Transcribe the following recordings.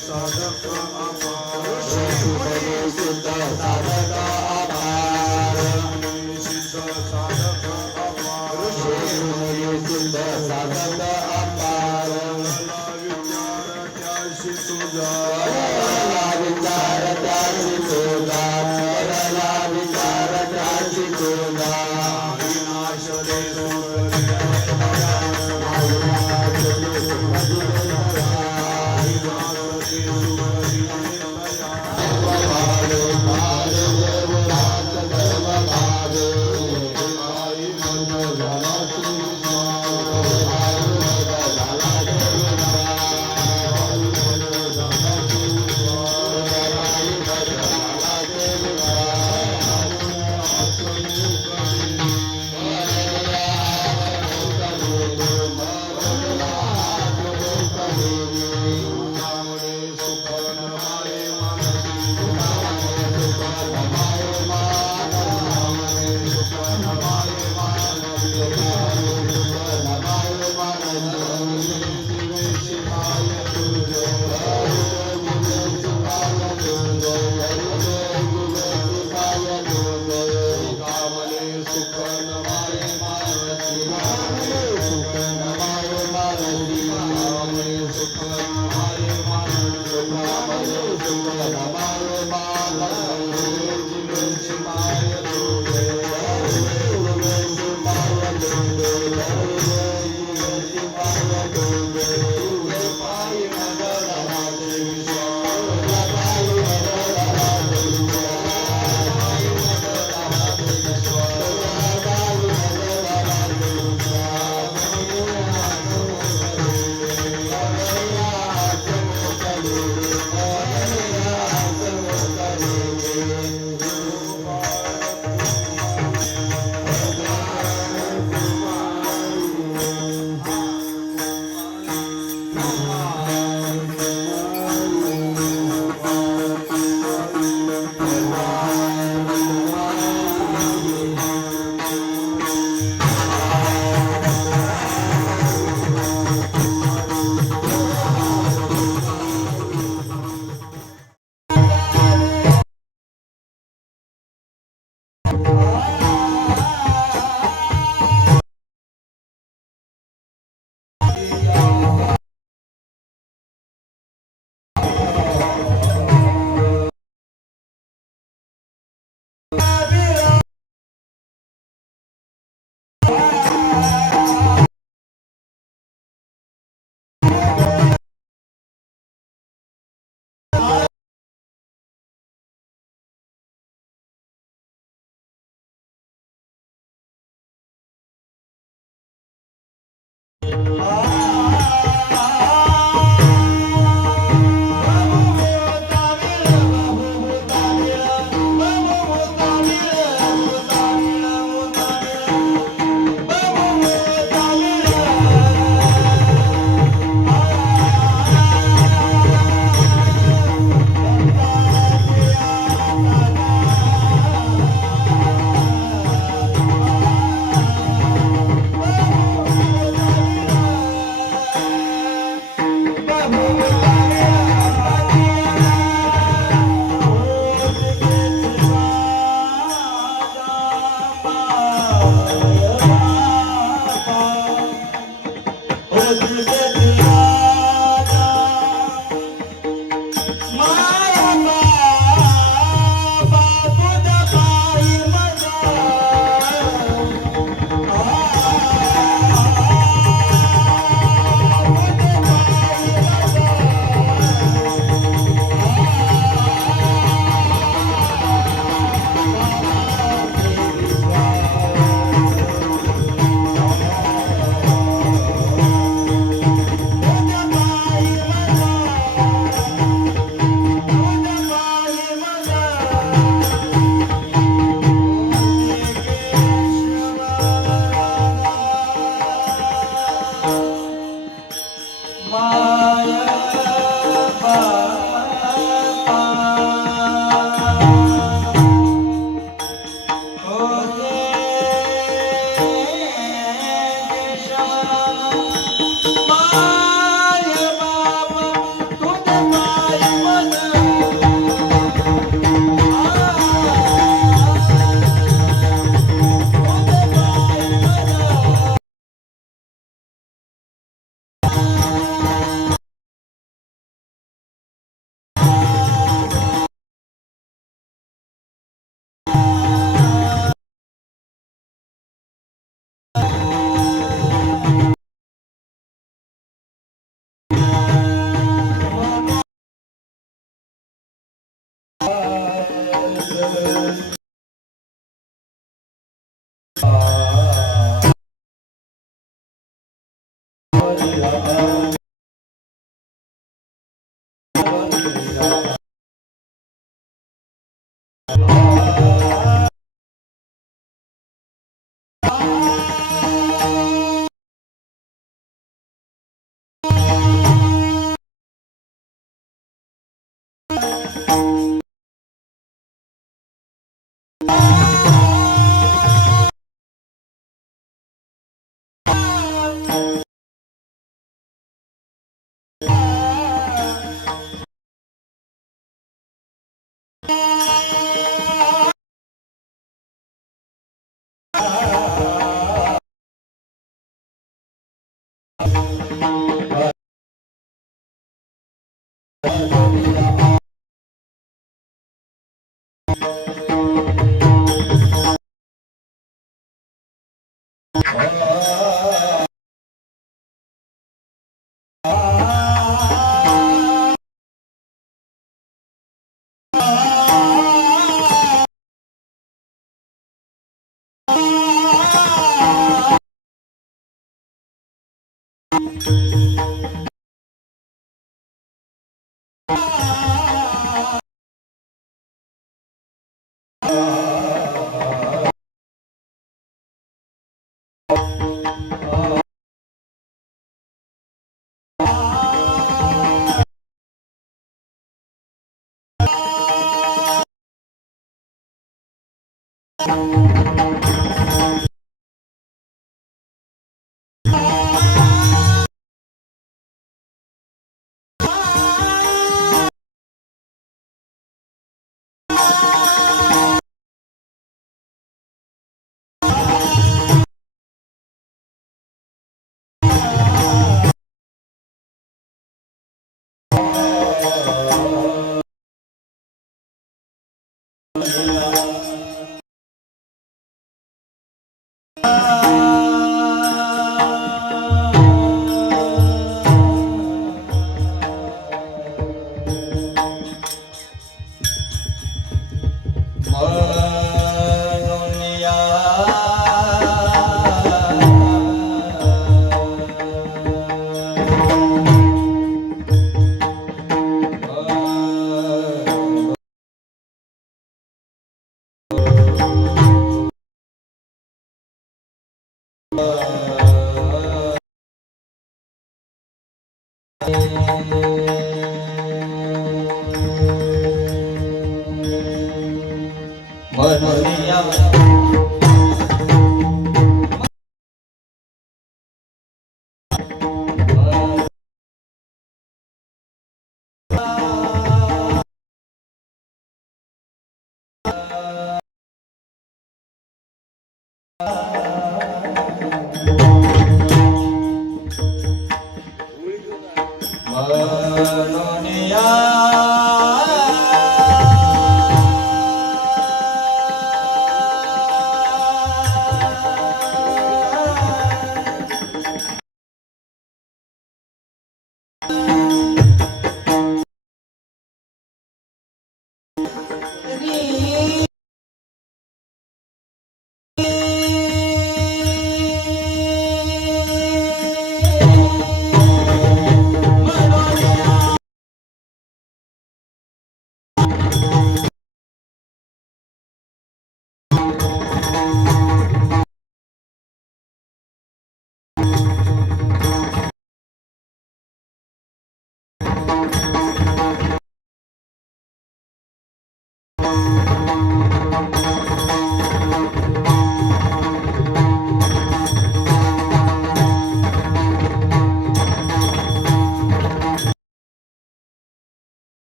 साधक अपार ऋषी मुनी सिद्ध साधक अपार सिद्ध साधक अपार ऋषी मुनी सिद्ध साधक अपार विचारत्याशी तुझा विचारत्याशी तुझा विचारत्याशी तुझा विनाश रे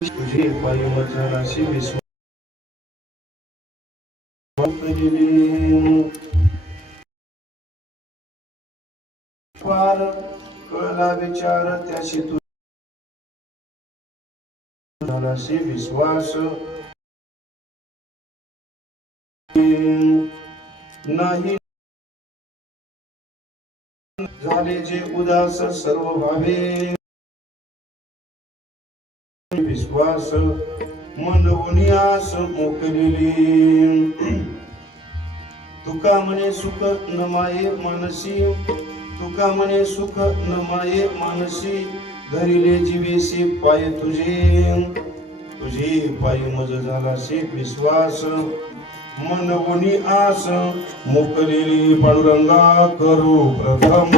तुझे पायी वचनाशी विश्वास फार कळला विचार त्याशी तुझाशी विश्वास नाही झाले जे उदास सर्व भावे विश्वास मनवून आस मोकलेली तुका म्हणे सुख न माये मानसी तुका म्हणे सुख न माये मानसी धरिले जीवेसी पाय तुझे तुझे पायी मज झाला से विश्वास मनवून आस मोकलेली पांडुरंगा करू प्रथम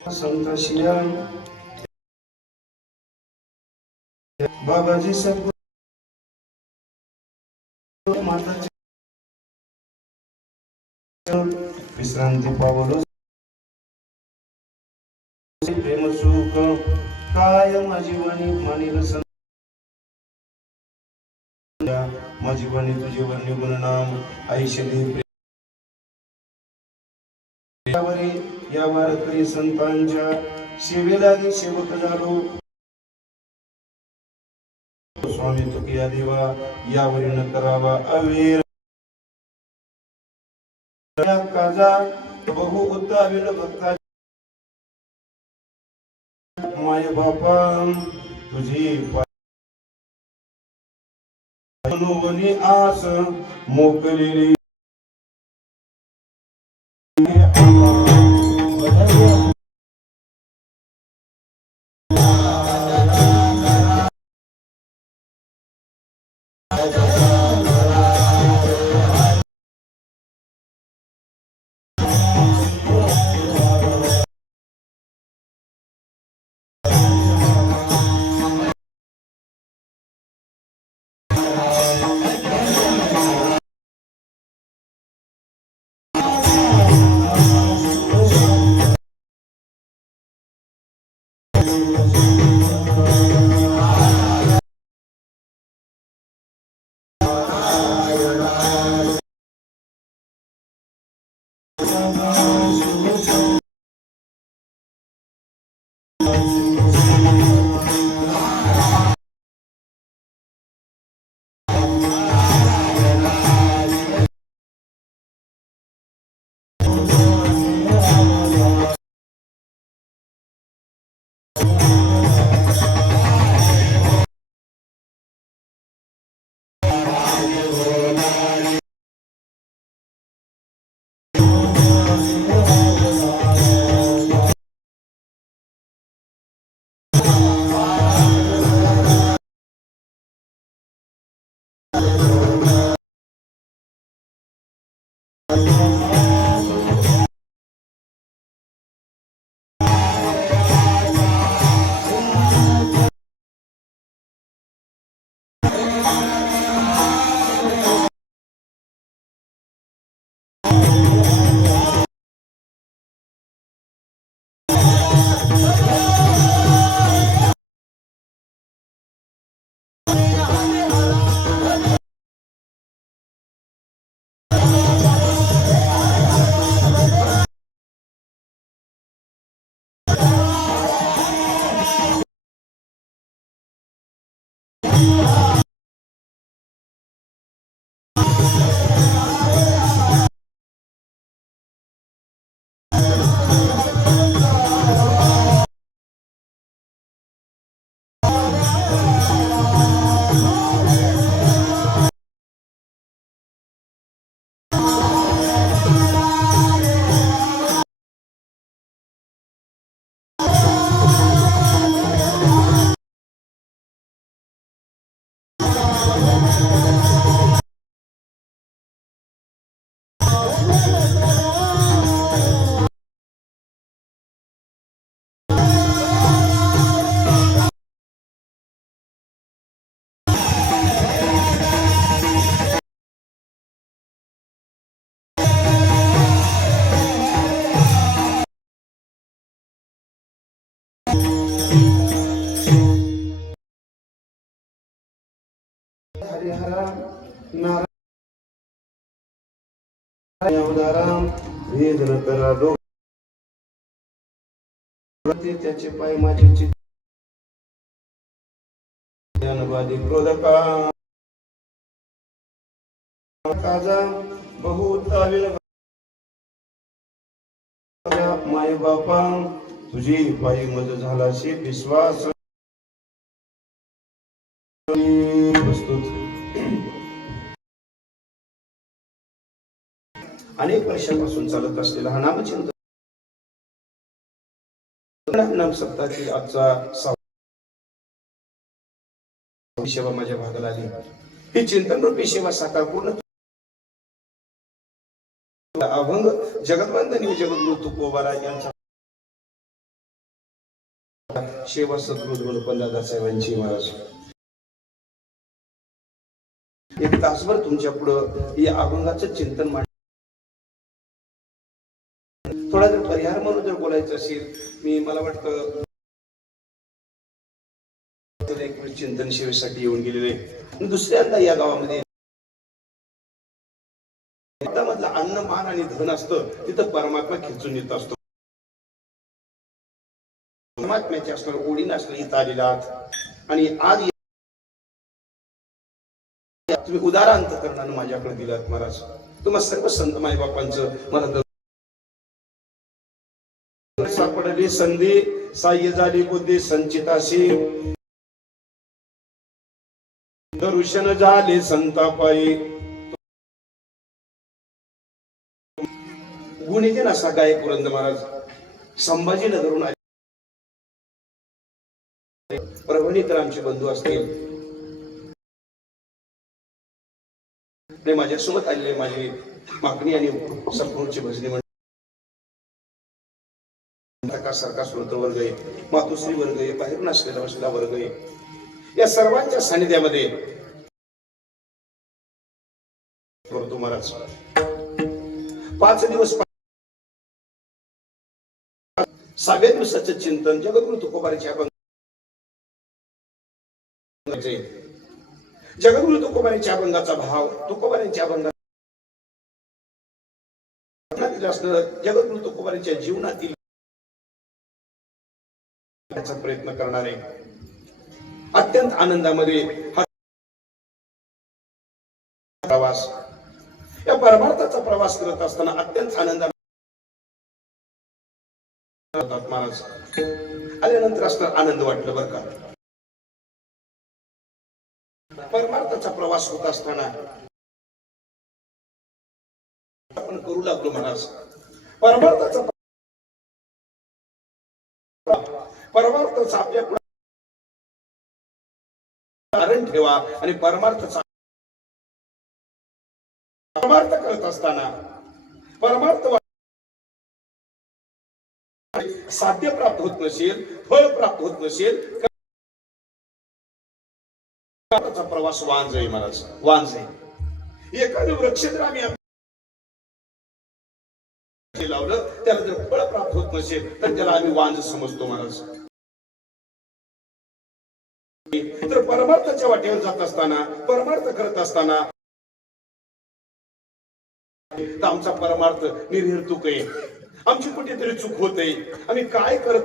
संत शियान बाबाजी सद्गुरू माताजी विश्रांती पावलो प्रेम सुख काय माझी वाणी मानिल माझी वाणी तुझे वर्णी गुणनाम ऐशली या वारकरी संतांच्या सेवेलागी सेवक झालो स्वामी तुकिया देवा यावरी न करावा अवेर काजा बहु उत्ताविल भक्ता माय बापा तुझी मनोवनी आस मोकलेली उदाराम वेद न करा डोळे त्याचे पाय माझे चित्तवादी क्रोधका काजा बहुत आविल माय बापा तुझी पायी मज झाला शे विश्वास प्रस्तुत अनेक वर्षांपासून चालत असलेला हा नामचिंतन नाम सप्ताहाची आजचा सेवा माझ्या भागाला आली. ही चिंतन रूपी सेवा साकार पूर्ण अभंग जगतवंदनी जगद्गुरु तुकोबारा यांचा सेवा सद्गुरु पंधरा साहेबांची महाराज एक तासभर तुमच्या पुढं या अभंगाचं चिंतन मांड. थोडा जर पर्याय म्हणून जर बोलायचं असेल मला वाटतं एक चिंतन सेवेसाठी येऊन गेलेले दुसऱ्यांदा या गावामध्ये मधलं अन्न मान आणि धन असतं तिथं परमात्मा खिचून येत असतो. परमात्म्याचे असणार ओढी नसणार इथं आलेला आणि आज तुम्ही उदारांत करण्यानं माझ्याकडे दिलात महाराज. तुम्हा सर्व संत माई बापांचं मला सापडली संधी साह्य झाली बुद्धी संचिताशी दर्शन झाले संतापायी गुणिते नसा गाय पुरंदर महाराज संभाजीनगरून आले. परभणीकर आमचे बंधू असतील माझ्यासोबत आलेले माझे मागणी आणि सपनूरचे भजनी मंडळ सारखा स्रोत वर्ग आहे, मातुश्री वर्ग आहे, बाहेरून असलेला बसलेला वर्ग आहे. या सर्वांच्या सानिध्यामध्ये करतो महाराज 5 दिवस 6व्या दिवसाचं चिंतन जगद्गुरु तुकोबाराच्या अभंगाचे जगद्गुरु तुकोबाराच्या अभंगाचा भाव तुकोबाराच्या अभंगातील असणारं जगद्गुरु तुकोबाराच्या जीवनातील प्रयत्न करणारे अत्यंत आनंदामध्ये हा प्रवास या परमार्थाचा प्रवास करत असताना अत्यंत आनंदात महाराज आल्यानंतर असताना आनंद वाटलं बरं का. परमार्थाचा प्रवास होत असताना आपण करू लागलो महाराज. परमार्थाचा आपल्या कारण ठेवा आणि परमार्थ करत असताना परमार्थ साध्य प्राप्त होत नसेल फळ प्राप्त होत नसेल प्रवास वांज आहे महाराज वांज आहे. एखादं वृक्ष जर आम्ही लावलं त्याला जर फळ प्राप्त होत नसेल तर त्याला आम्ही वांज समजतो महाराज. तर परमार्थाच्या वाटेवर जात असताना परमार्थ करत असताना आमचा परमार्थ निर्हेतुक आहे. आमची कुठेतरी चूक होते. आम्ही काय करत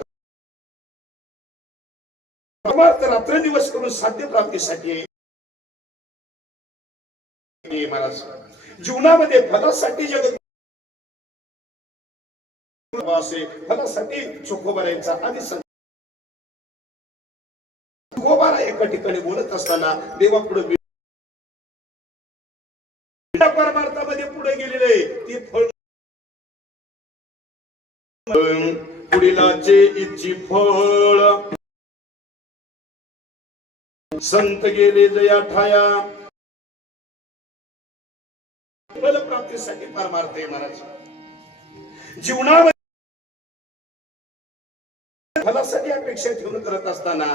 परमार्थ रात्रंदिवस करून साध्य प्राप्तीसाठी महाराज जीवनामध्ये फलासाठी जगत फलासाठी चोखोबारायचा आणि चोखोबारा एका ठिकाणी बोलत असताना देवा पुढे परमार्थामध्ये पुढे गेलेले ते फळ पुढीलाचे इच्छी फळ संत गेले जया ठाया फल प्राप्तीसाठी परमार्थ आहे महाराज. जीवनामध्ये फलासाठी अपेक्षा ठेवून करत असताना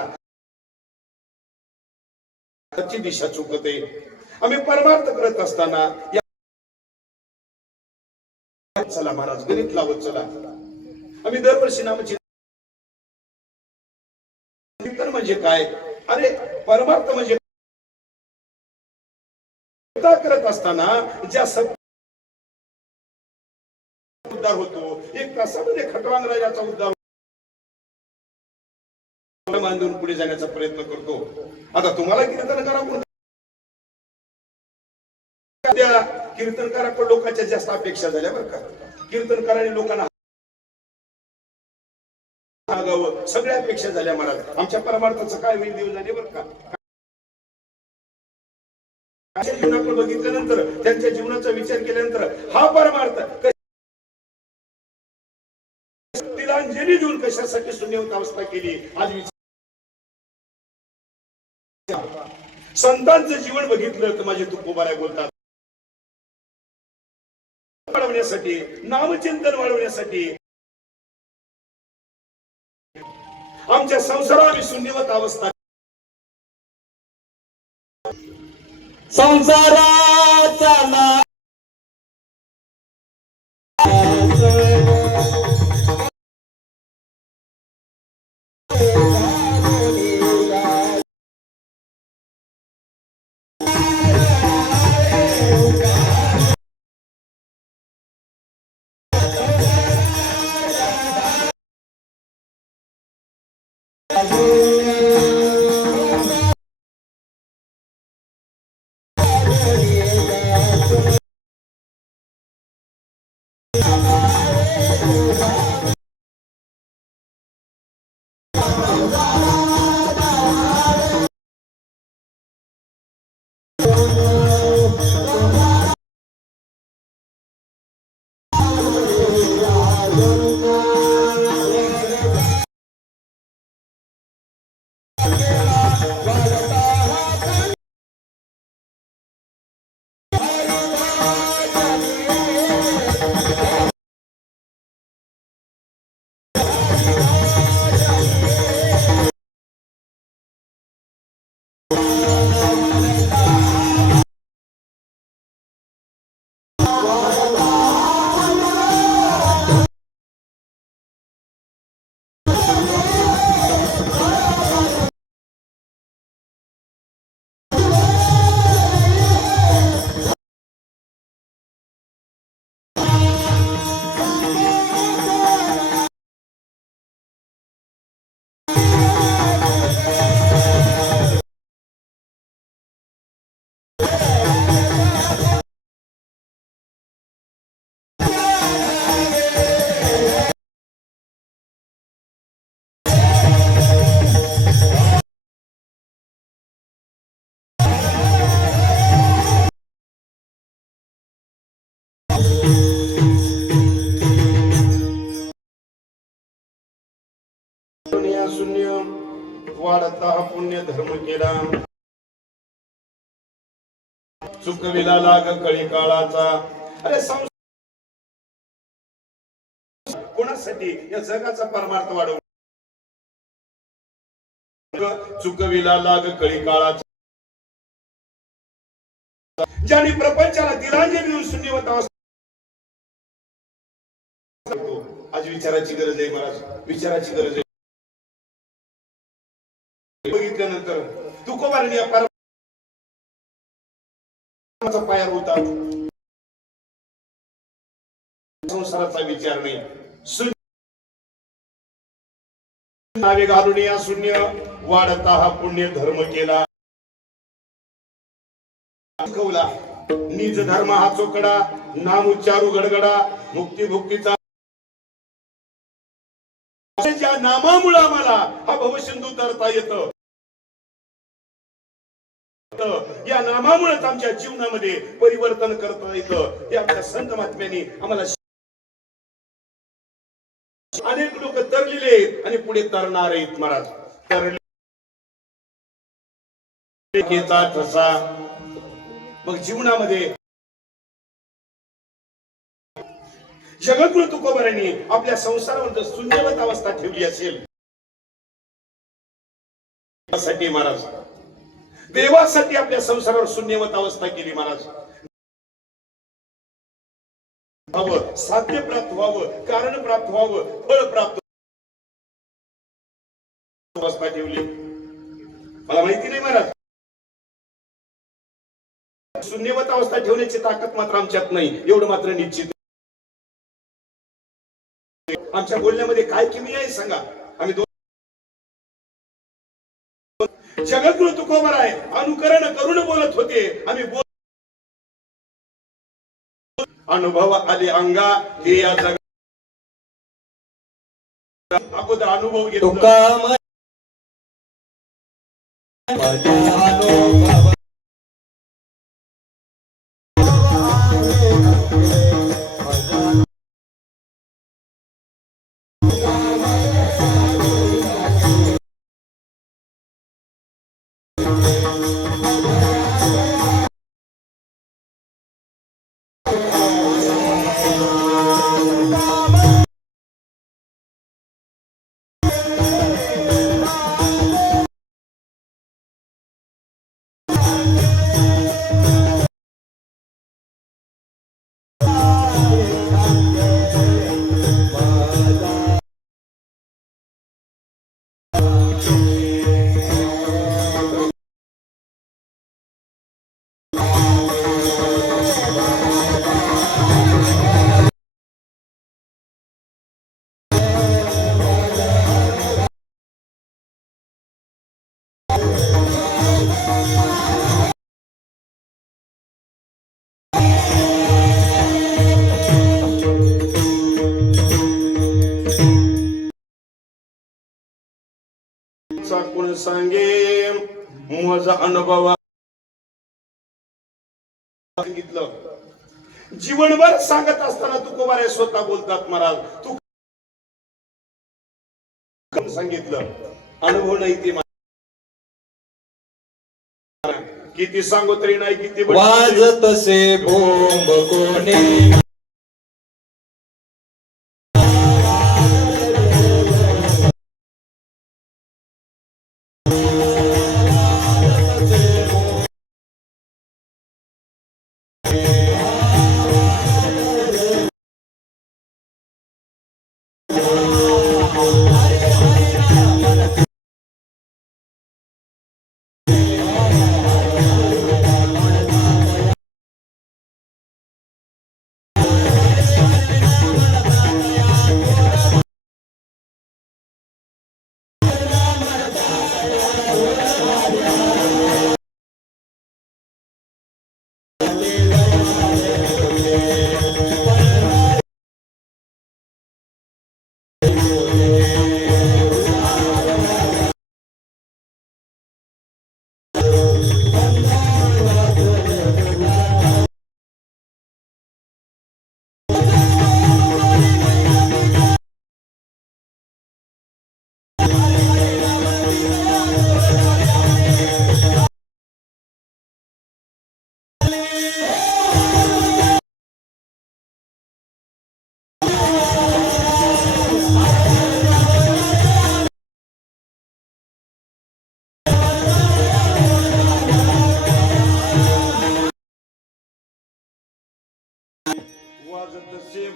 त्याची दिशा चुकते. आम्ही परमार्थ करत असताना चला महाराज गणित लावत चला. आम्ही दरवर्षी नामचिंतन म्हणजे काय अरे परमार्थ म्हणजे करत असताना ज्या उद्धार होतो. 1 तासामध्ये खटवांग राजाचा उद्धार बांधून पुढे जाण्याचा प्रयत्न करतो. आता तुम्हाला कीर्तन करा त्या कीर्तनकाराकडे लोकांच्या जास्त अपेक्षा झाल्या बरं का. कीर्तनकाराने लोकांना सगळ्या अपेक्षा झाल्या महाराज. आमच्या परमार्थाचं काय होईल देव जाणे बरं का. जीवनाकडे बघितल्यानंतर त्यांच्या जीवनाचा विचार केल्यानंतर हा परमार्थ तिलांजली देऊन कशासाठी शून्यवत अवस्था केली आज संतांचं जीवन बघितलं तर माझे तुकोबाराय बोलतात वाढवण्यासाठी नामचिंतन वाढवण्यासाठी आमच्या संसारात आम्ही शून्यवत अवस्था संसाराचा नाश शून्य वाढता हा पुण्य धर्म केला चुकविला लाग कळी काळाचा. अरे कोणासाठी या जगाचा परमार्थ वाढव चुकविला लाग कळी काळाचा. ज्याने प्रपंचाला तिलांजली देऊन शून्यवत अवस्था आज विचाराची गरज आहे महाराज. विचाराची गरज आहे. बघितल्यानंतर तुकोबाराने या परमार्थाचा पाया होता. संसाराचा विचार नाही. नावे घालून या शून्य वाढता हा पुण्य धर्म केला. निज धर्म हा चोकडा नाम उच्चारू गडगडा मुक्ती भुक्तीचा ज्या नामामुळे आम्हाला हा भवसिंधू तरता येतं. या नामामुळेच आमच्या जीवनामध्ये परिवर्तन करता येतं. हे आपल्या संत महात्म्यांनी आम्हाला अनेक लोक तरलेले आहेत आणि पुढे तरणार आहेत महाराज. तरलेचा ठसा मग जीवनामध्ये जगद्गुरु तुकोबारांनी आपल्या संसारावर शून्यवत अवस्था ठेवली असेल साठी महाराज देवासाठी आपल्या संसारावर शून्यवत अवस्था केली महाराज. व्हावं साध्य प्राप्त व्हावं कारण प्राप्त व्हावं फळ प्राप्त अवस्था ठेवली. मला माहिती नाही महाराज शून्यवत अवस्था ठेवण्याची ताकद मात्र आमच्यात नाही एवढं मात्र निश्चित. आमच्या बोलण्यामध्ये काय किमी आहे सांगा. आम्ही जगद्गुरु तुकोबर आहे अनुकरण करून बोलत होते. आम्ही अनुभव आले अंगा हे या जग अगोदर अनुभव घेतो. कोण सांगे माझा अनुभव सांगितलं. जीवनभर सांगत असताना तुकोबारे स्वतः बोलतात महाराज तू सांगितलं अनुभव नाही ते किती सांगू तरी नाही. किती वाजत से बोंब कोणी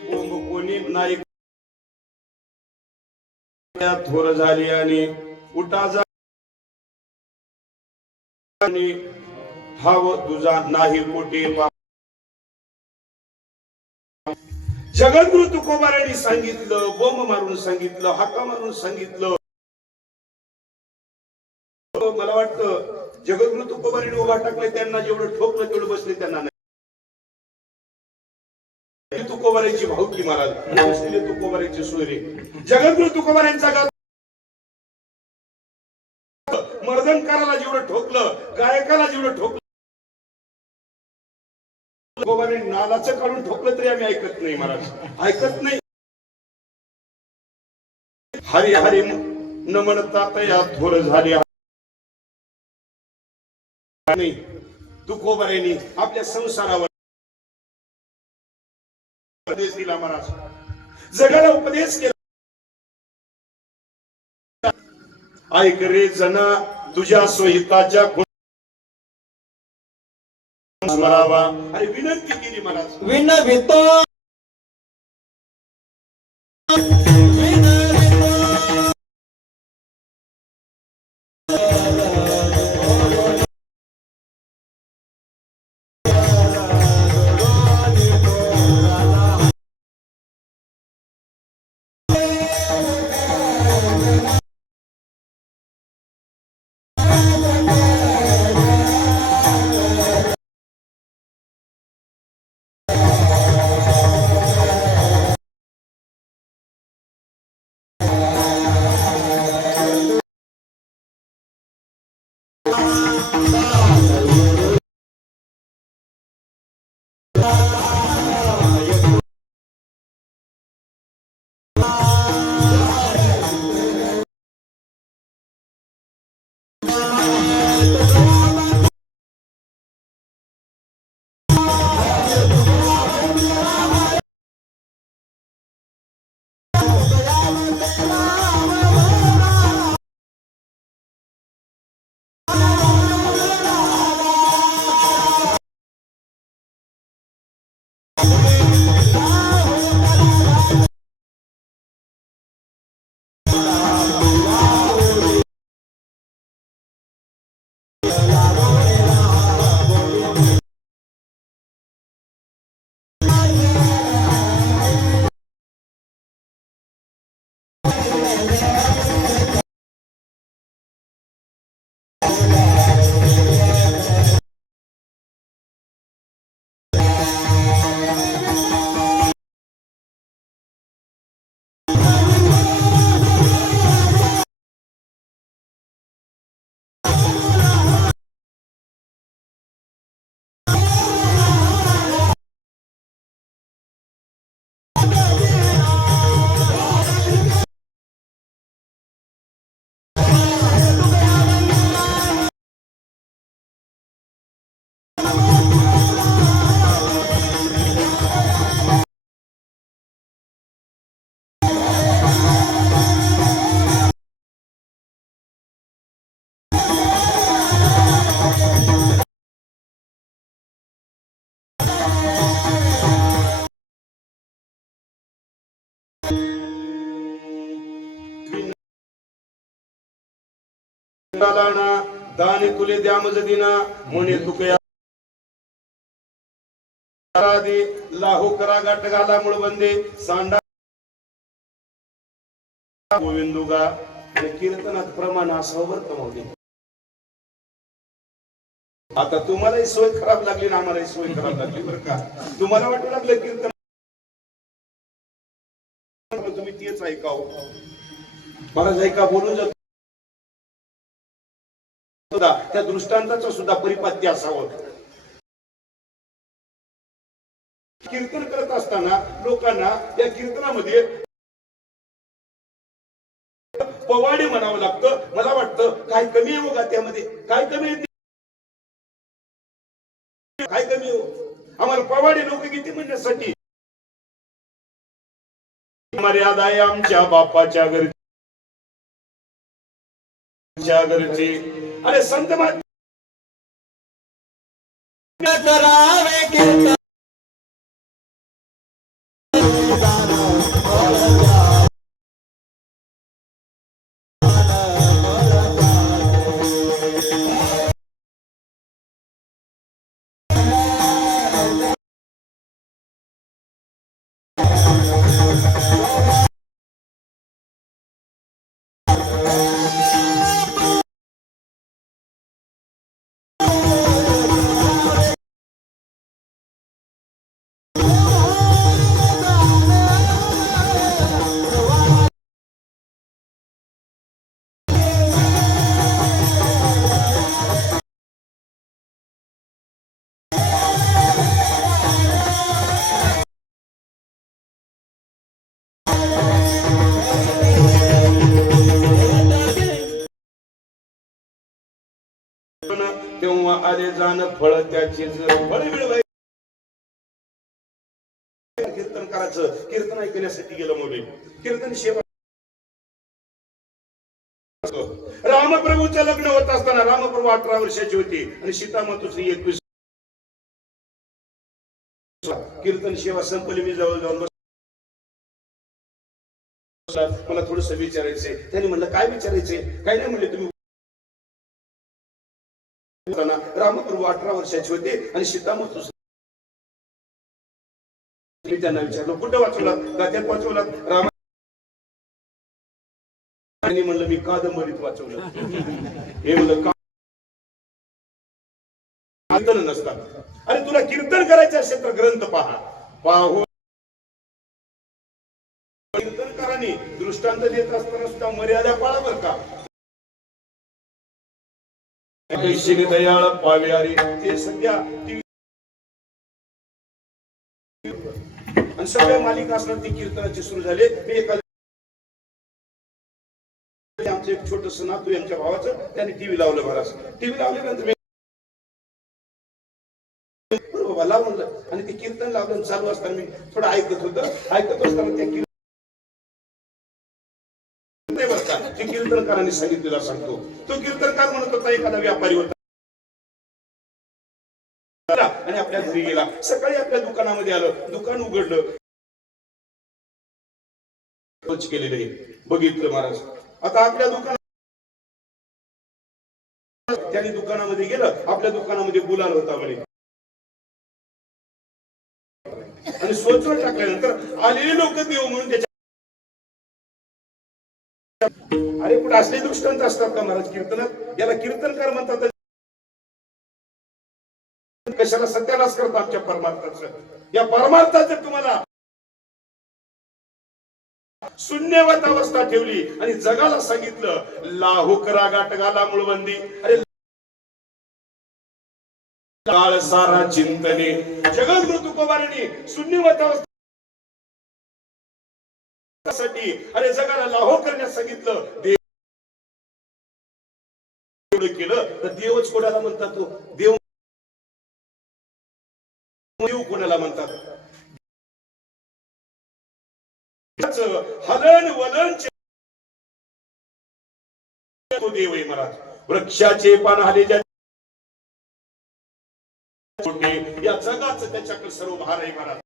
बोंब कोणी नाही थोर झाली आणि उठा जा हाव तुझा नाही कोटी. जगद्गुरु तुकोबारांनी सांगितलं बोंब मारून सांगितलं हाका मारून सांगितलं. मला वाटतं जगद्गुरु तुकोबारांनी उभा टाकले त्यांना जेवढं ठोकलं तेवढं बसले त्यांना नाही. तुकोबारांची भाऊकी महाराज बसलेले तुकोबारांचे सोयरे जगद्गुरु तुकोबारांचा मर्दनकाराला जेवढं ठोकलं गायकाला जेवढं ठोकलं तुकोबारांनी नालाचं काढून ठोकलं तरी आम्ही ऐकत नाही महाराज ऐकत नाही. हरी हरी न म्हणता तया थोर झाली नाही. तुकोबारांनी आपल्या संसारावर उपदेश दिला महाराज जगाला उपदेश केला. ऐक रे जना तुझ्या सोहिताच्या स्मरावा अरे विनंती केली महाराज विनवितो दाने तुले द्या मज दिना म्हणे तुकया लाहू करा गाठ घाला मुळबंदे सांडा गोविंदुगा आणि कीर्तनात प्रमाण असावं बरं कमावते. आता तुम्हालाही सोय खराब लागली ना आम्हालाही सोय खराब लागली बरं का. तुम्हाला वाटू लागलं कीर्तन तुम्ही तेच ऐकाव महाराज ऐका बोलून जातो त्या दृष्टांताचं सुद्धा परिपाद्य असावं. कीर्तन करत असताना लोकांना त्या कीर्तनामध्ये पवाडी म्हणावं लागतं. मला वाटतं काय कमी आहे बघा त्यामध्ये काय कमी आहे काय कमी हो आम्हाला पवाडी लोकगीते म्हणण्यासाठी मर्यादा आहे आमच्या बापाच्या घरची अरे संत करावे कीर्तन तेव्हा आले जाण फळ त्याची फळ मिळवाय कीर्तन करायचं. कीर्तन ऐकण्यासाठी गेलं मुली कीर्तन सेवा रामप्रभूचं लग्न होत असताना रामप्रभू 18 वर्षाची होती आणि सीता मातोश्री 21. कीर्तन सेवा संपली. मी जवळ जाऊन मला थोडस विचारायचंय. त्यांनी म्हणलं काय विचारायचंय. काय नाही म्हणले तुम्ही रामप्रभू 18 वर्षाचे होते आणि सीता मातोश्री. मी त्यांना विचारलं कुठं वाचवलात गात्यात वाचवलात राम म्हणलं मी कादंबरीत वाचवलं. हे म्हणलं कीर्तन नसतात. अरे तुला कीर्तन करायचं असेल तर ग्रंथ पाहू. कीर्तनकारांनी दृष्टांत देत असताना सुद्धा मर्यादा पाळा बर का. दयाळ पाव्यारी ते सध्या आणि सगळ्या मालिका असणार ती कीर्तनाची सुरू झाले. मी एका आमचं एक छोटस नातू यांच्या भावाचं त्याने टीव्ही लावलं. महाराज टीव्ही लावल्यानंतर मी बरोबर लाव म्हणलं आणि ते कीर्तन लावलं. चालू असताना मी थोडं ऐकत असताना त्या कीर्तनकारांनी सांगितलेला सांगतो. तो कीर्तनकार म्हणत होता एखादा व्यापारी होता आणि आपल्या घरी गेला. सकाळी आपल्या दुकानामध्ये आलं. दुकान उघडलं केलेलं आहे बघितलं महाराज. आता आपल्या दुकानात त्यांनी दुकानामध्ये गेलं. आपल्या दुकानामध्ये गुलाल होता म्हणे आणि स्वच्छ टाकल्यानंतर आलेले लोक देव म्हणून त्याच्या अरे कुठे असले दृष्टांत असतात का महाराज कीर्तनात. याला कीर्तनकार म्हणतात. कशाला सत्यानाश करतो आमच्या परमार्थाचं. या परमार्थाचं तुम्हाला शून्यवत अवस्था ठेवली आणि जगाला सांगितलं लाहू करा गाठ घाला मुळबंदी. अरे काळ सारा चिंतने जगद्गुरु तुकोबारांनी शून्यवत अवस्थेसाठी अरे जगाला लाहो करण्यास सांगितलं. देव केलं तर देवच कोणाला म्हणतात. तो देव कोणाला म्हणतात. हलन वलन तो देव आहे महाराज. वृक्षाचे पान हलेल्या या जगाचं त्याच्याकडे सर्व भार आहे महाराज.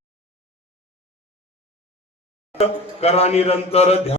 करा निरंतर ध्यान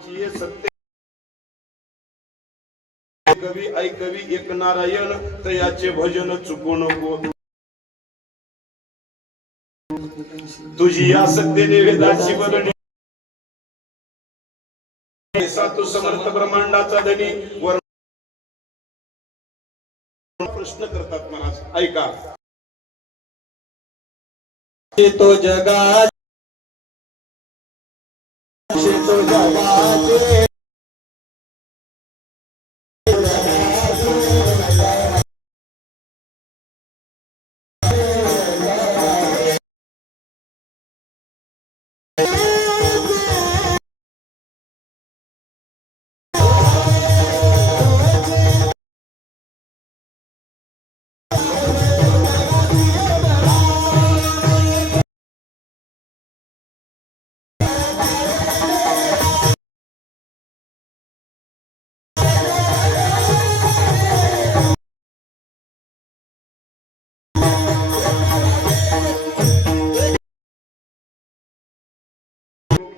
नामाची सत्य कवी ऐकवी एक नारायण तयाचे भजन चुकू नको तुझी या सत्य निवेदाची बोलणी तू समर्थ ब्रह्मांडाचा धनी वर प्रश्न करतात महाराज ऐका तो जगाचे तो जगाचे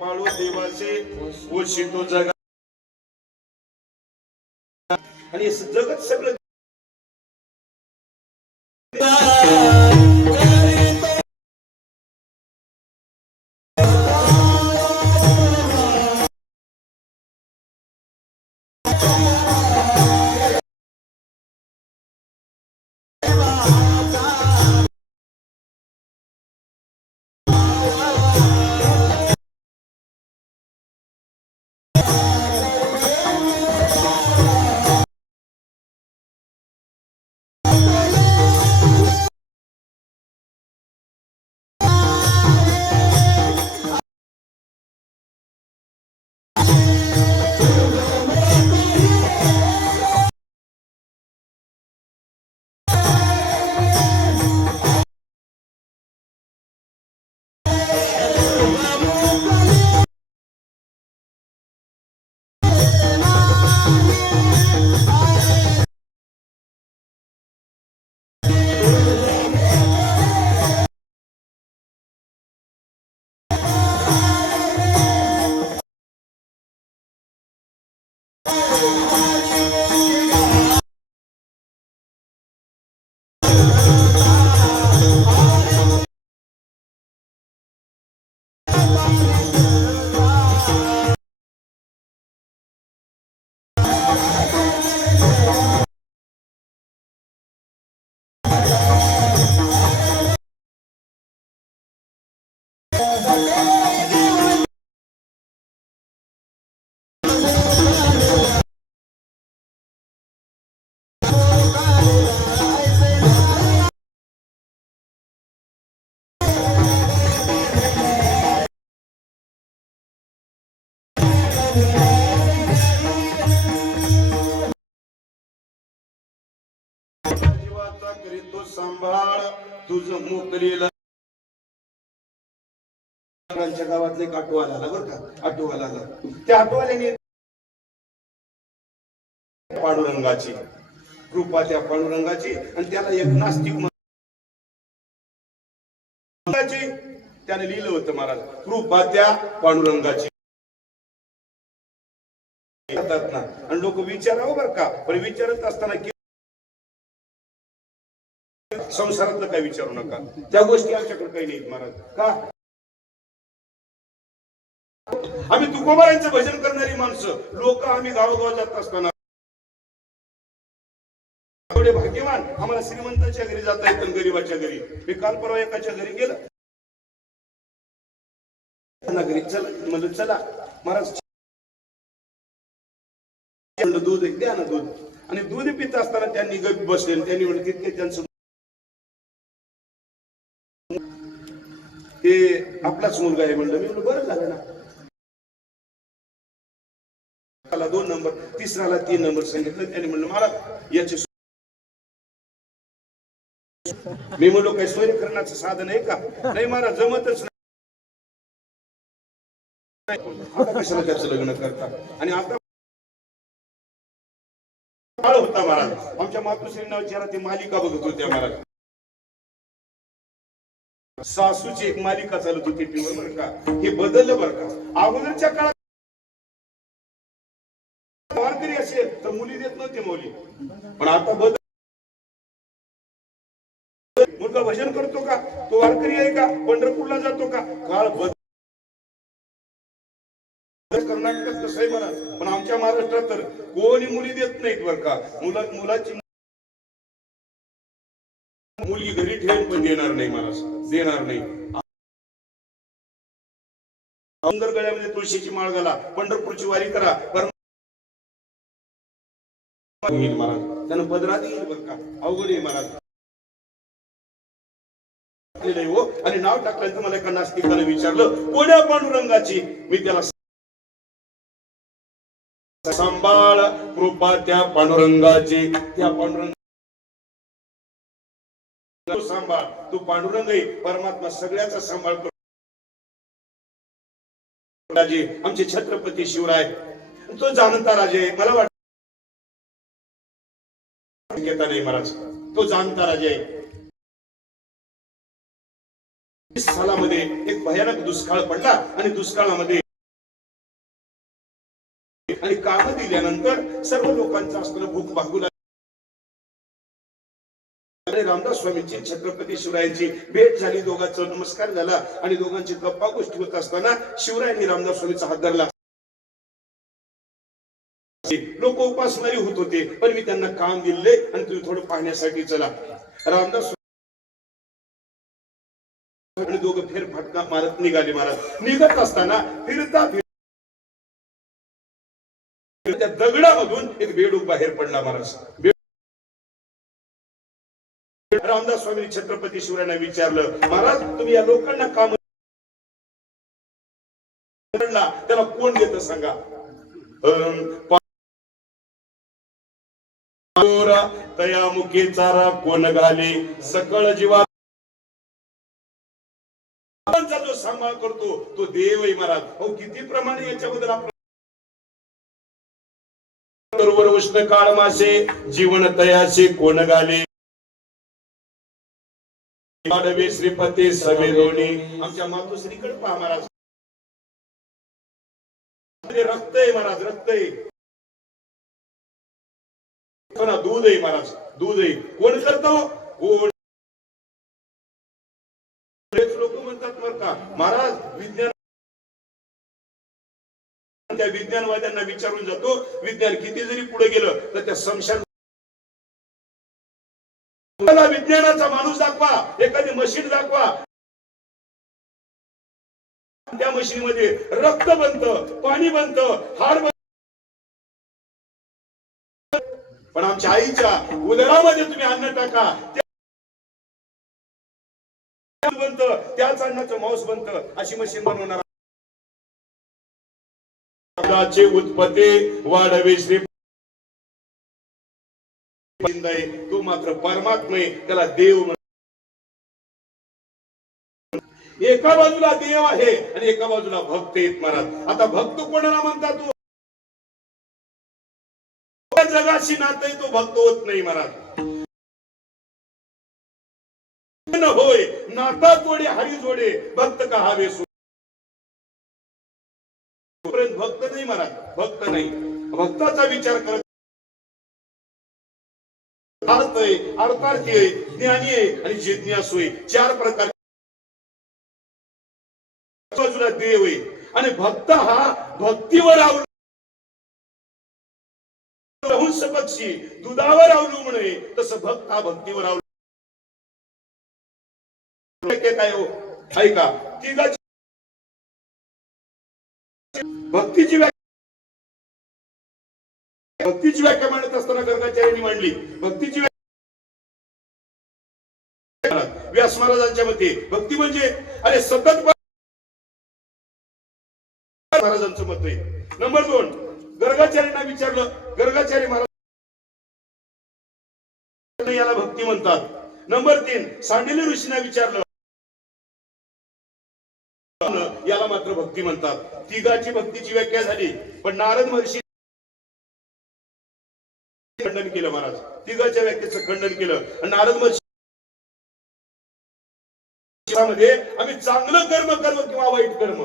पाळू देवाचे ओशितो जगा आणि जगत सगळं जीवाचा करीतो सांभाळ तुझं मोकरीला गावातले एक आठवाला आला बरं का आठवाला आला त्या आठवाल्याने पांडुरंगाची कृपा त्या पांडुरंगाची आणि त्याला एक नास्तिक त्याने लिहिलं होतं महाराज कृपा त्या पांडुरंगाची आणि लोक विचारावं बरं का पण विचारत असताना संसारातलं काही विचारू नका त्या गोष्टी आमच्याकडे काही नाहीत महाराज का आम्ही तुकोबारांचं भजन करणारी माणसं लोक आम्ही गावोगाव जात असताना एवढे भाग्यवान आम्हाला श्रीमंताच्या घरी जाता येतं गरीबाच्या घरी मी काल परवा एकाच्या घरी गेलं घरी चला म्हणजे चला महाराज दूध एक द्या ना दूध आणि दूध पित असताना त्यांनी गप बसले त्यांनी म्हणले तितके त्यांचं हे आपलाच मुलगा आहे म्हणलं मी म्हणलं बरं झालं ना 2 नंबर तिसऱ्याला 3 नंबर सांगितलं त्यांनी म्हणलं मला याचे मी म्हणलो काही सोयरे करण्याचं साधन आहे का नाही मला जमतच नाही आता कशाला त्याचं लग्न करता आणि आता होता महाराज आमच्या मातोश्रींना विचारा ती मालिका बघत होत्या महाराज सासूची एक मालिका चालत होती टीव्हीवर बरं का हे बदललं बरं का अगोदरच्या काळात वारकरी असेल तर मुली देत नव्हते मौली, पण आता बदल. मुलगा भजन करतो का, तो वारकरी आहे का, पंढरपूरला जातो का, काळ बदल. कर्नाटकात कसं आहे म्हणा, पण आमच्या महाराष्ट्रात तर कोणी मुली देत नाहीत बरं का. मुलाची मुलगी घरी ठेवून पण देणार नाही, मला देणार नाही. सुंदर गळ्यामध्ये तुळशीची माळ घाला, पंढरपूरची वारी करा, महाराज त्यानं पदरात येईल बरं का. अवघड आहे महाराज. आणि नाव टाकल्यानंतर मला एका नास्तिकाने विचारलं कोण्या पांडुरंगाची, मी त्याला सांभाळ कृपा त्या पांडुरंगाची, त्या पांडुरंग सांभाळ. तू पांडुरंग आहे, परमात्मा सगळ्याचा सांभाळ करतो. आमचे छत्रपती शिवराय तो जाणता राजे, मला वाटत नाही महाराज, तो जाणता राजे. सालामध्ये एक भयानक दुष्काळ पडला आणि दुष्काळामध्ये आणि काम दिल्यानंतर सर्व लोकांचं असताना भूक भागू लागली. रामदास स्वामींची छत्रपती शिवरायांची भेट झाली, दोघांचा नमस्कार झाला आणि दोघांची गप्पा गोष्टी होत असताना शिवरायांनी रामदास स्वामींचा हात धरला. लोक उपासमारी होत होते, पण मी त्यांना काम दिले आणि तुम्ही थोडं पाहण्यासाठी चला. रामदास आणि दोघं फेर फटका मारत निघाले. महाराज निघत असताना फिरता त्या दगडामधून एक बेडूक बाहेर पडला. महाराज रामदास स्वामी छत्रपती शिवरायांना विचारलं, महाराज तुम्ही या लोकांना काम त्याला कोण देत सांगा. तया मुखे चारा कोण घाले, सकळ जीवा जो सांभाळ करतो तो देव आहे. महाराज हो किती प्रमाणे याच्याबद्दल आपण उष्ण काळ मासे जीवन तयाचे कोण घाले, माधवी श्रीपती सवे दोन्ही. आमच्या मातोश्रीकडे पहा महाराज, रक्त आहे महाराज, रक्त आहे, दूध आहे महाराज, दूध आहे. कोण करतो, कोण लोक म्हणतात बरं का महाराज विज्ञान, त्या विज्ञानवाद्यांना विचारून जातो, विज्ञान किती जरी पुढे गेलं तर त्या संशय विज्ञानाचा माणूस दाखवा, एखादी मशीन दाखवा, त्या मशीनमध्ये रक्त बनतं, पाणी बनतं, हाड बनतं. पण आमच्या आईच्या उदरामध्ये तुम्ही अन्न टाका, बनतं, त्याच अन्नाचं मांस बनतं, अशी मशीन बनवणार. उत्पत्ती वाढवे श्री, तो मात्र परमात्मा त्याला देव. एका बाजूला देव आहे आणि एका बाजूला भक्त आहेत. महाराज आता भक्त कोणाला म्हणतात, तो जगाशी नातं आहे, तो भक्त होत नाही. महाराज होय नाता जोडे हरी जोडे, भक्त का हवे भक्त नाही. महाराज भक्त नाही, भक्ताचा विचार करत अर्थ आहे, अर्थार्थी आहे, ज्ञानी आहे आणि जिज्ञासू आहे. चार प्रकार बाजूला देव आहे आणि भक्त हा भक्तीवर अवलंबून पक्षी दुधावर अवलंबून आहे, तसं भक्त हा भक्तीवर अवलंबून. काय हो ऐका, तिघाची भक्तीची व्याख्या मांडत असताना गर्गाचार्यांनी मांडली. भक्तीची व्याख्या व्यास महाराजांच्या मते भक्ती म्हणजे अरे सतत, महाराजांचं मत आहे. नंबर 2 गर्गाचार्यांना विचारलं, गर्गाचार्य महाराज याला भक्ती म्हणतात. नंबर 3 सांडिल्य ऋषींना विचारलं, याला मात्र भक्ती म्हणतात. तिघाची भक्तीची व्याख्या झाली, पण नारद महर्षी खंडन केलं. महाराज तिघाच्या व्याख्येचं खंडन केलं. नारद महर्षी आम्ही चांगलं कर्म किंवा वाईट कर्म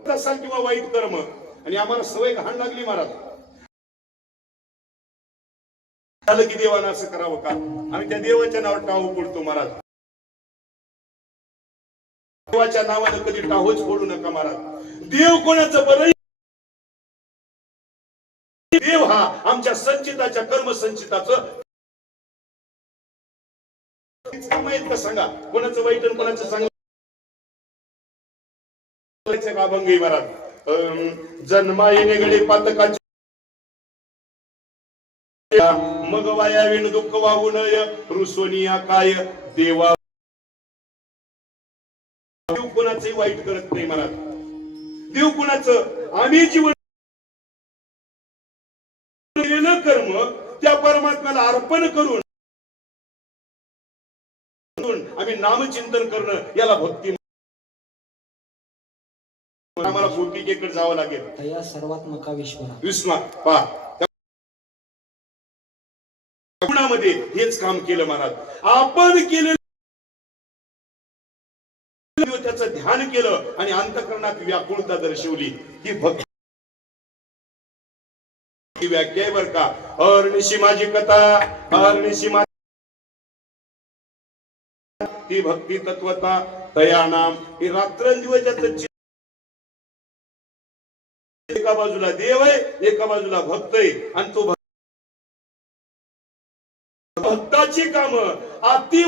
असाल किंवा वाईट कर्म आणि आम्हाला सवय घाण लागली महाराज. झालं की देवानं असं करावं का? आम्ही त्या देवाच्या नावावर टाहू फोडतो महाराज. देवाच्या नावानं कधी टाहूच फोडू नका महाराज. देव कोणाचं बरं? देव हा आमच्या संचिताच्या कर्मसंचिताचं माहित का सांगा? कोणाचं वाईट आणि कोणाचं चांगलं का अभंग आहे महाराज. जन्मा येणे गडे पातकाचे मग वाया विण दुःख वाहू नय रुसोनिया काय देवा. देव कोणाचंही वाईट करत नाही महाराज. देव कोणाचं आम्ही जीवन कर्म त्या परमात्म्याला अर्पण करून आम्ही नामचिंतन करणं याला भक्ती. आम्हाला गोपिकेकडे जावं लागेल. तया सर्वात्मका विस्मा पहा गुणामध्ये हेच काम केलं महाराज. आपण केलं त्याचं ध्यान केलं आणि अंतःकरणात व्याकुळता दर्शवली. ही भक्ती व्याख्या आहे बर का. अरनिशी माझी कथा अरनिशी ती भक्ती तत्वता तया नाम. ही रात्रंदिवस एका बाजूला देव आहे एका बाजूला भक्त आहे आणि तो भक्ताची काम अति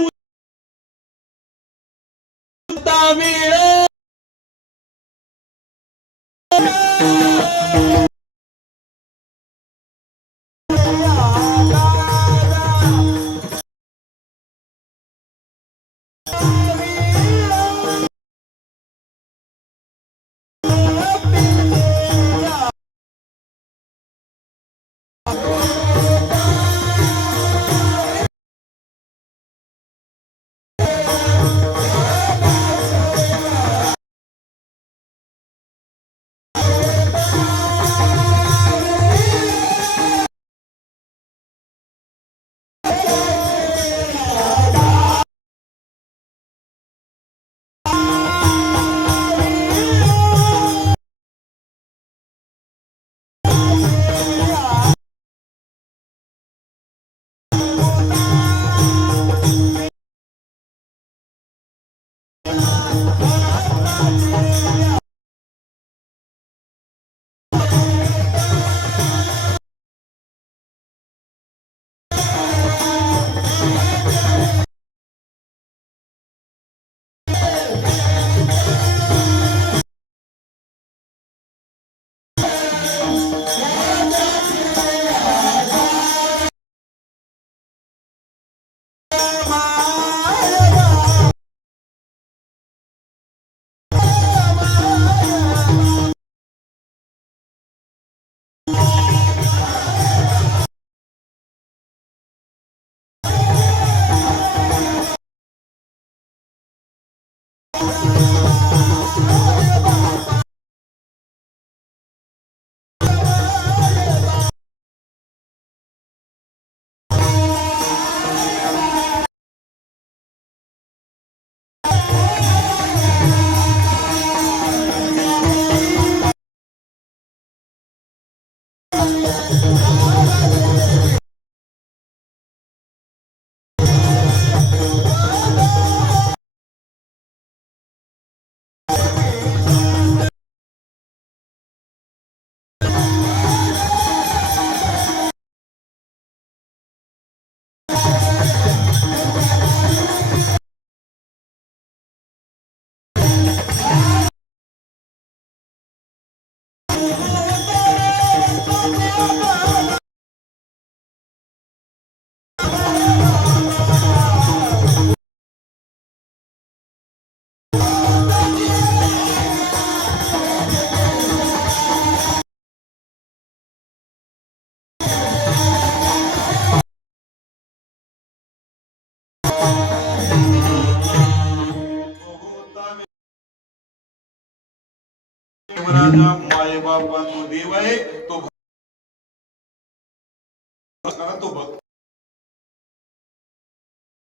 माय बापा तो देव आहे तो भक्त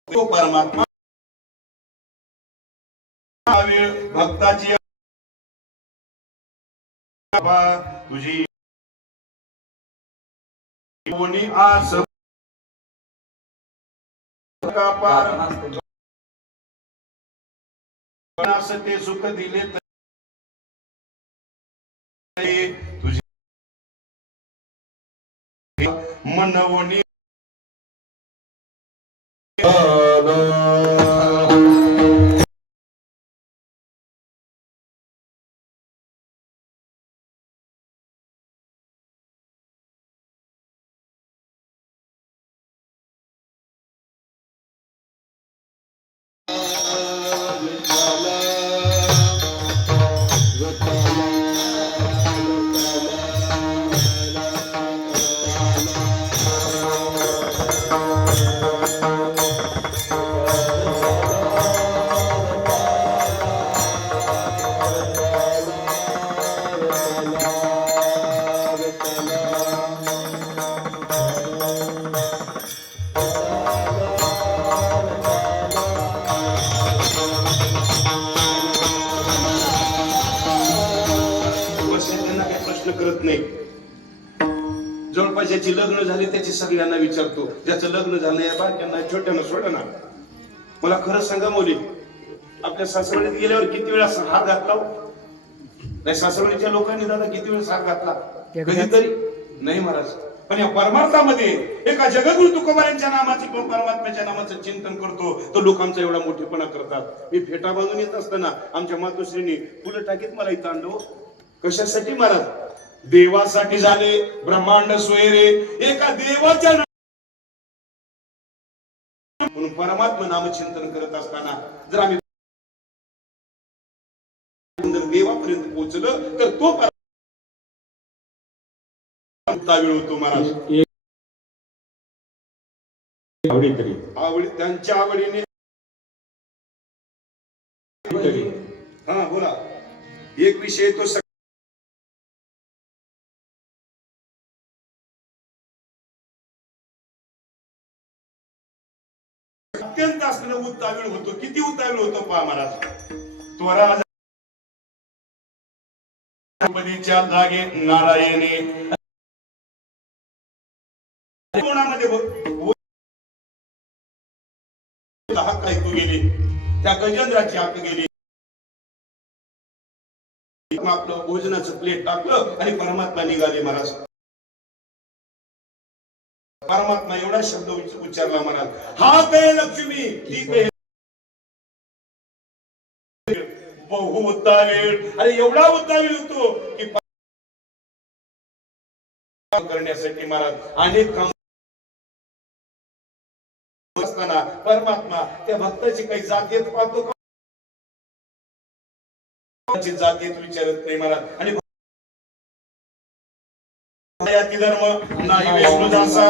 तो परमात्मा. भक्ताची तुझी कोणी आस का पार ते सुख दिले तुझी मनवणी करत नाही. जवळपास ज्याची लग्न झाली त्याची सगळ्यांना विचारतो, ज्याचं लग्न झालं या बारक्यांना छोट्यांना सोडा ना. मला खरं सांगा मौली, आपल्या सासवडीत गेल्यावर किती वेळा हार घातला? नाही सासवडीच्या लोकांनी दादा किती वेळा हार घातला? कधीतरी नाही महाराज. पण या परमार्थामध्ये एका जगद्गुरु तुकोबारांच्या नामाचे किंवा परमात्म्याच्या नामाचं चिंतन करतो तो लोक आमचा एवढा मोठेपणा करतात. मी फेटा बांधून येत असताना आमच्या मातोश्रीने फुलं टाकीत मला इथं आणलो. कशासाठी महाराज? देवासाठी झाले ब्रह्मांड सोयरे एका देवाच्या म्हणून परमात्मा नामचिंतन करत असताना जर आम्ही देवापर्यंत पोहोचलं तर तो वेळ होतो महाराज. आवडी त्यांच्या आवडीने हा बोला. एक विषय तो अत्यंत असलेला उतावीळ होतो. किती उतावीळ होतो पहा महाराज. त्वरा च्या जागे नारायणे कोणामध्ये हक्क ऐकू गेली, त्या गजेंद्राची हक्क गेली. आपलं भोजनाचं प्लेट टाकलं आणि परमात्मा निघाले महाराज. परमात्मा एवढा शब्द उच्चारला महाराज. हा काय लक्ष्मी ती काय बहु उतावीळ. अरे एवढा उतावीळ होतो की करण्यासाठी महाराज अनेक काम असताना परमात्मा त्या भक्ताची काही जातीत पाहतो का? जातीत विचारत नाही महाराज. आणि जाती धर्म नाही वैष्णव दासा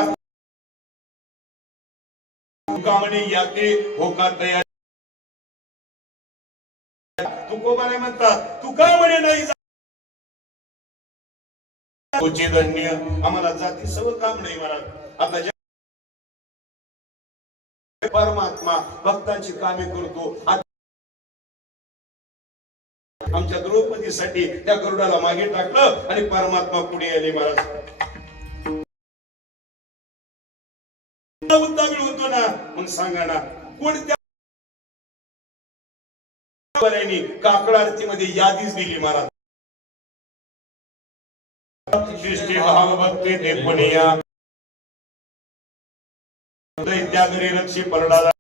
कामणी याते होकार तयार. तुकोबाने म्हणतात तुका म्हणे नाही धन्य आम्हाला जाती सर्व काम नाही महाराज. आता परमात्मा भक्तांची कामे करतो. आमच्या द्रौपदीसाठी त्या गरुडाला मागे टाकलं आणि परमात्मा पुढे आले महाराज. उद्दावीळ होतो ना मग सांगा ना कोणत्या काकड आरतीमध्ये यादीच दिली महाराज. सृष्टी भावभक्ती ते पुनिया दैत्याघरी रक्षी परडाला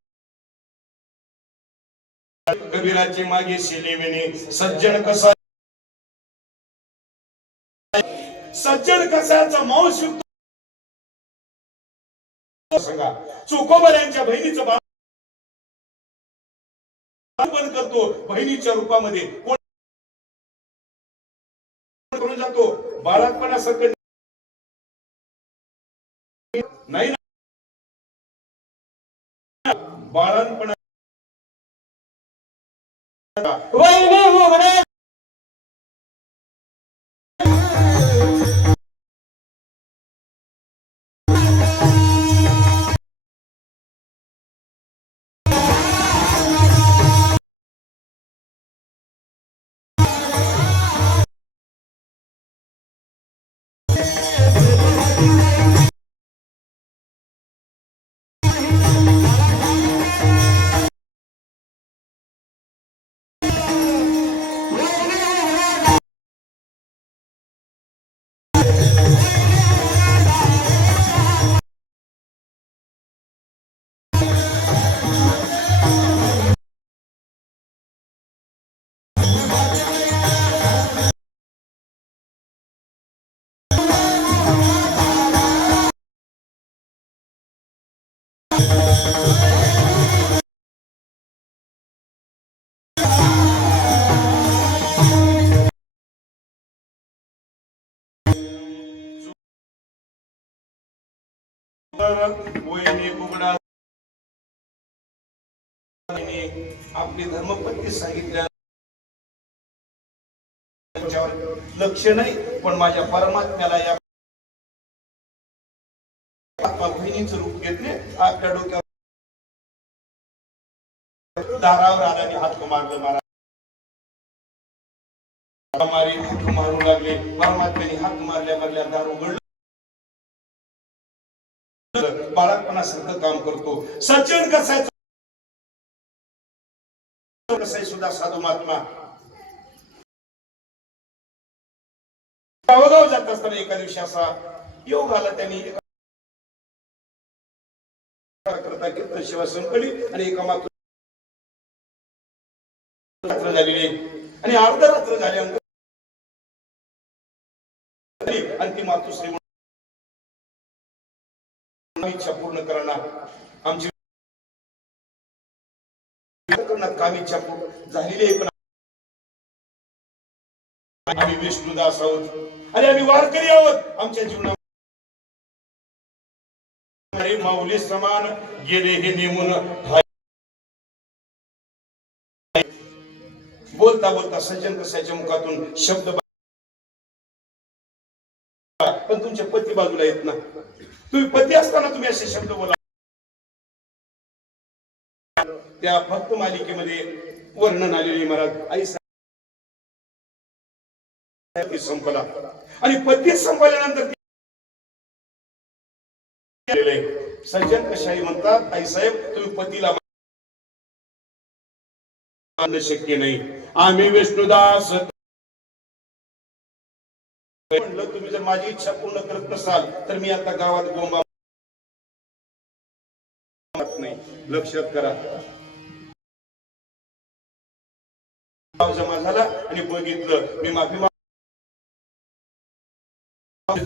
कबीराची मागे शिलेविनी सज्जन कसा सज्जन कसाचा मांस सांगा. चोकोबाऱ्यांच्या बहिणीचं बाळ करतो बहिणीच्या रूपामध्ये कोण करून जातो बाळातपणासारखं नाही ना बाळांपणा वहिनी बुगडा आपली धर्मपत्नी सांगितल्या लक्ष नाही, पण माझ्या परमात्म्याला या बहिणीचं रूप घेतले. आपल्या डोक्यावर दारावर आल्याने हात मारलं. मारी हात मारू लागले. परमात्म्याने हात मारल्या दार उघडलं. बाळकपणासारखं काम करतो. सज्जन कसायचं कसं सुद्धा साधू महात्मा गावोगाव जात असताना एका दिवशी असा योग आला. त्यांनी करता कीर्तन सेवा संपली आणि एका मात्र रात्र झालेली आणि अर्धा रात्र झाल्यानंतर आणि ती मातुश्री इच्छा पूर्ण करणार आमची काम इच्छा झालेली आहे, पण आम्ही विष्णुदास आहोत आणि आम्ही वारकरी आहोत. आमच्या जीवनात माऊली समान गेले हे नेमून. बोलता बोलता सज्जन कसायच्या मुखातून शब्द, पण तुमचे पती बाजूला येत ना. तुम्ही पती असताना तुम्ही असे शब्द बोला. त्या भक्त मालिकेमध्ये वर्णन आलेले महाराज आई संपला आणि पती संपल्यानंतर सज्जन कशाही म्हणतात, आई साहेब तुम्ही पतीला शक्य नाही. आम्ही विष्णुदास म्हणलं तुम्ही जर माझी इच्छा पूर्ण करत नसाल तर मी आता गावात गोंबा नाही. लक्षात करा. जमा झाला आणि बघितलं मी माफी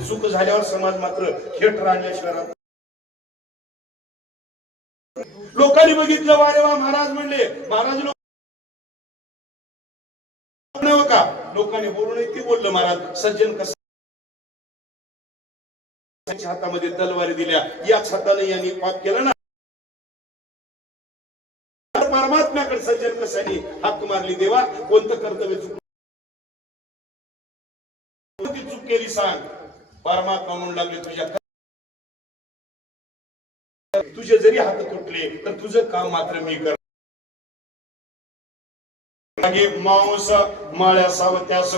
चूक झाल्यावर समाज मात्र खेट राहण्याशिवाय लोकांनी बघितलं. वारे वा महाराज म्हणले. महाराज का लोकांनी बोलून ते बोललं. महाराज सज्जन कसं हातामध्ये तलवारी दिल्या, याच हाताने यांनी पाप केलं ना. परमात्म्याकडे सज्जन कशाने हात मारली. देवा कोणतं कर्तव्य चूक केली सांग. परमात्मा म्हणू लागले तुझे जरी हात तुटले तर तुझं काम मात्र मी कर. मांस माळ्या सावत्यास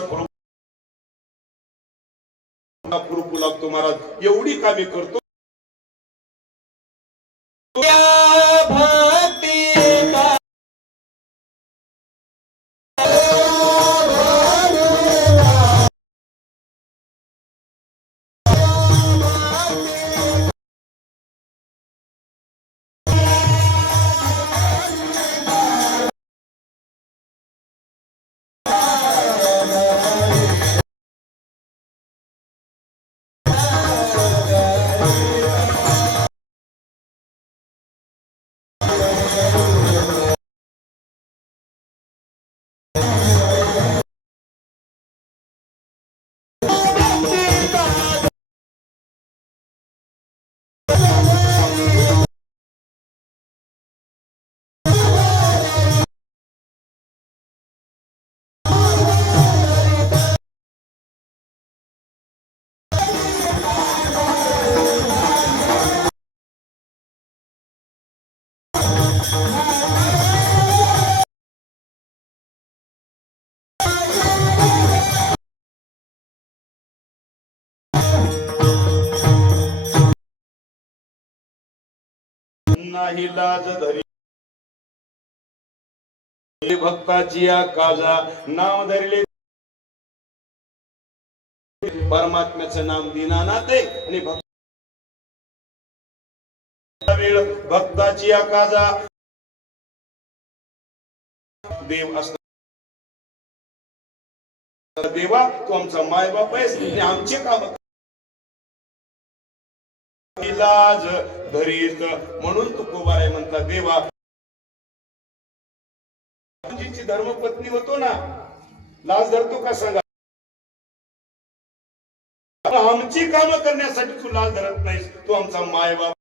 खुरपू लागतो. महाराज एवढी कामे करतो. नाही लाज धरी भक्ताची काजा नाव धरले. परमात्म्याचं नाम दीनानाथ आहे आणि वेळ भक्ताची काजा देव असत. देवा तू आमचा मायबाप आहेस आणि आमचे काम लाज धरीत म्हणून तुकोबाराय म्हणतात देवा तुझी धर्मपत्नी होतो ना लाज धरतो का सांगा आमची कामं करण्यासाठी तू लाज धरत नाहीस तू आमचा माय बाप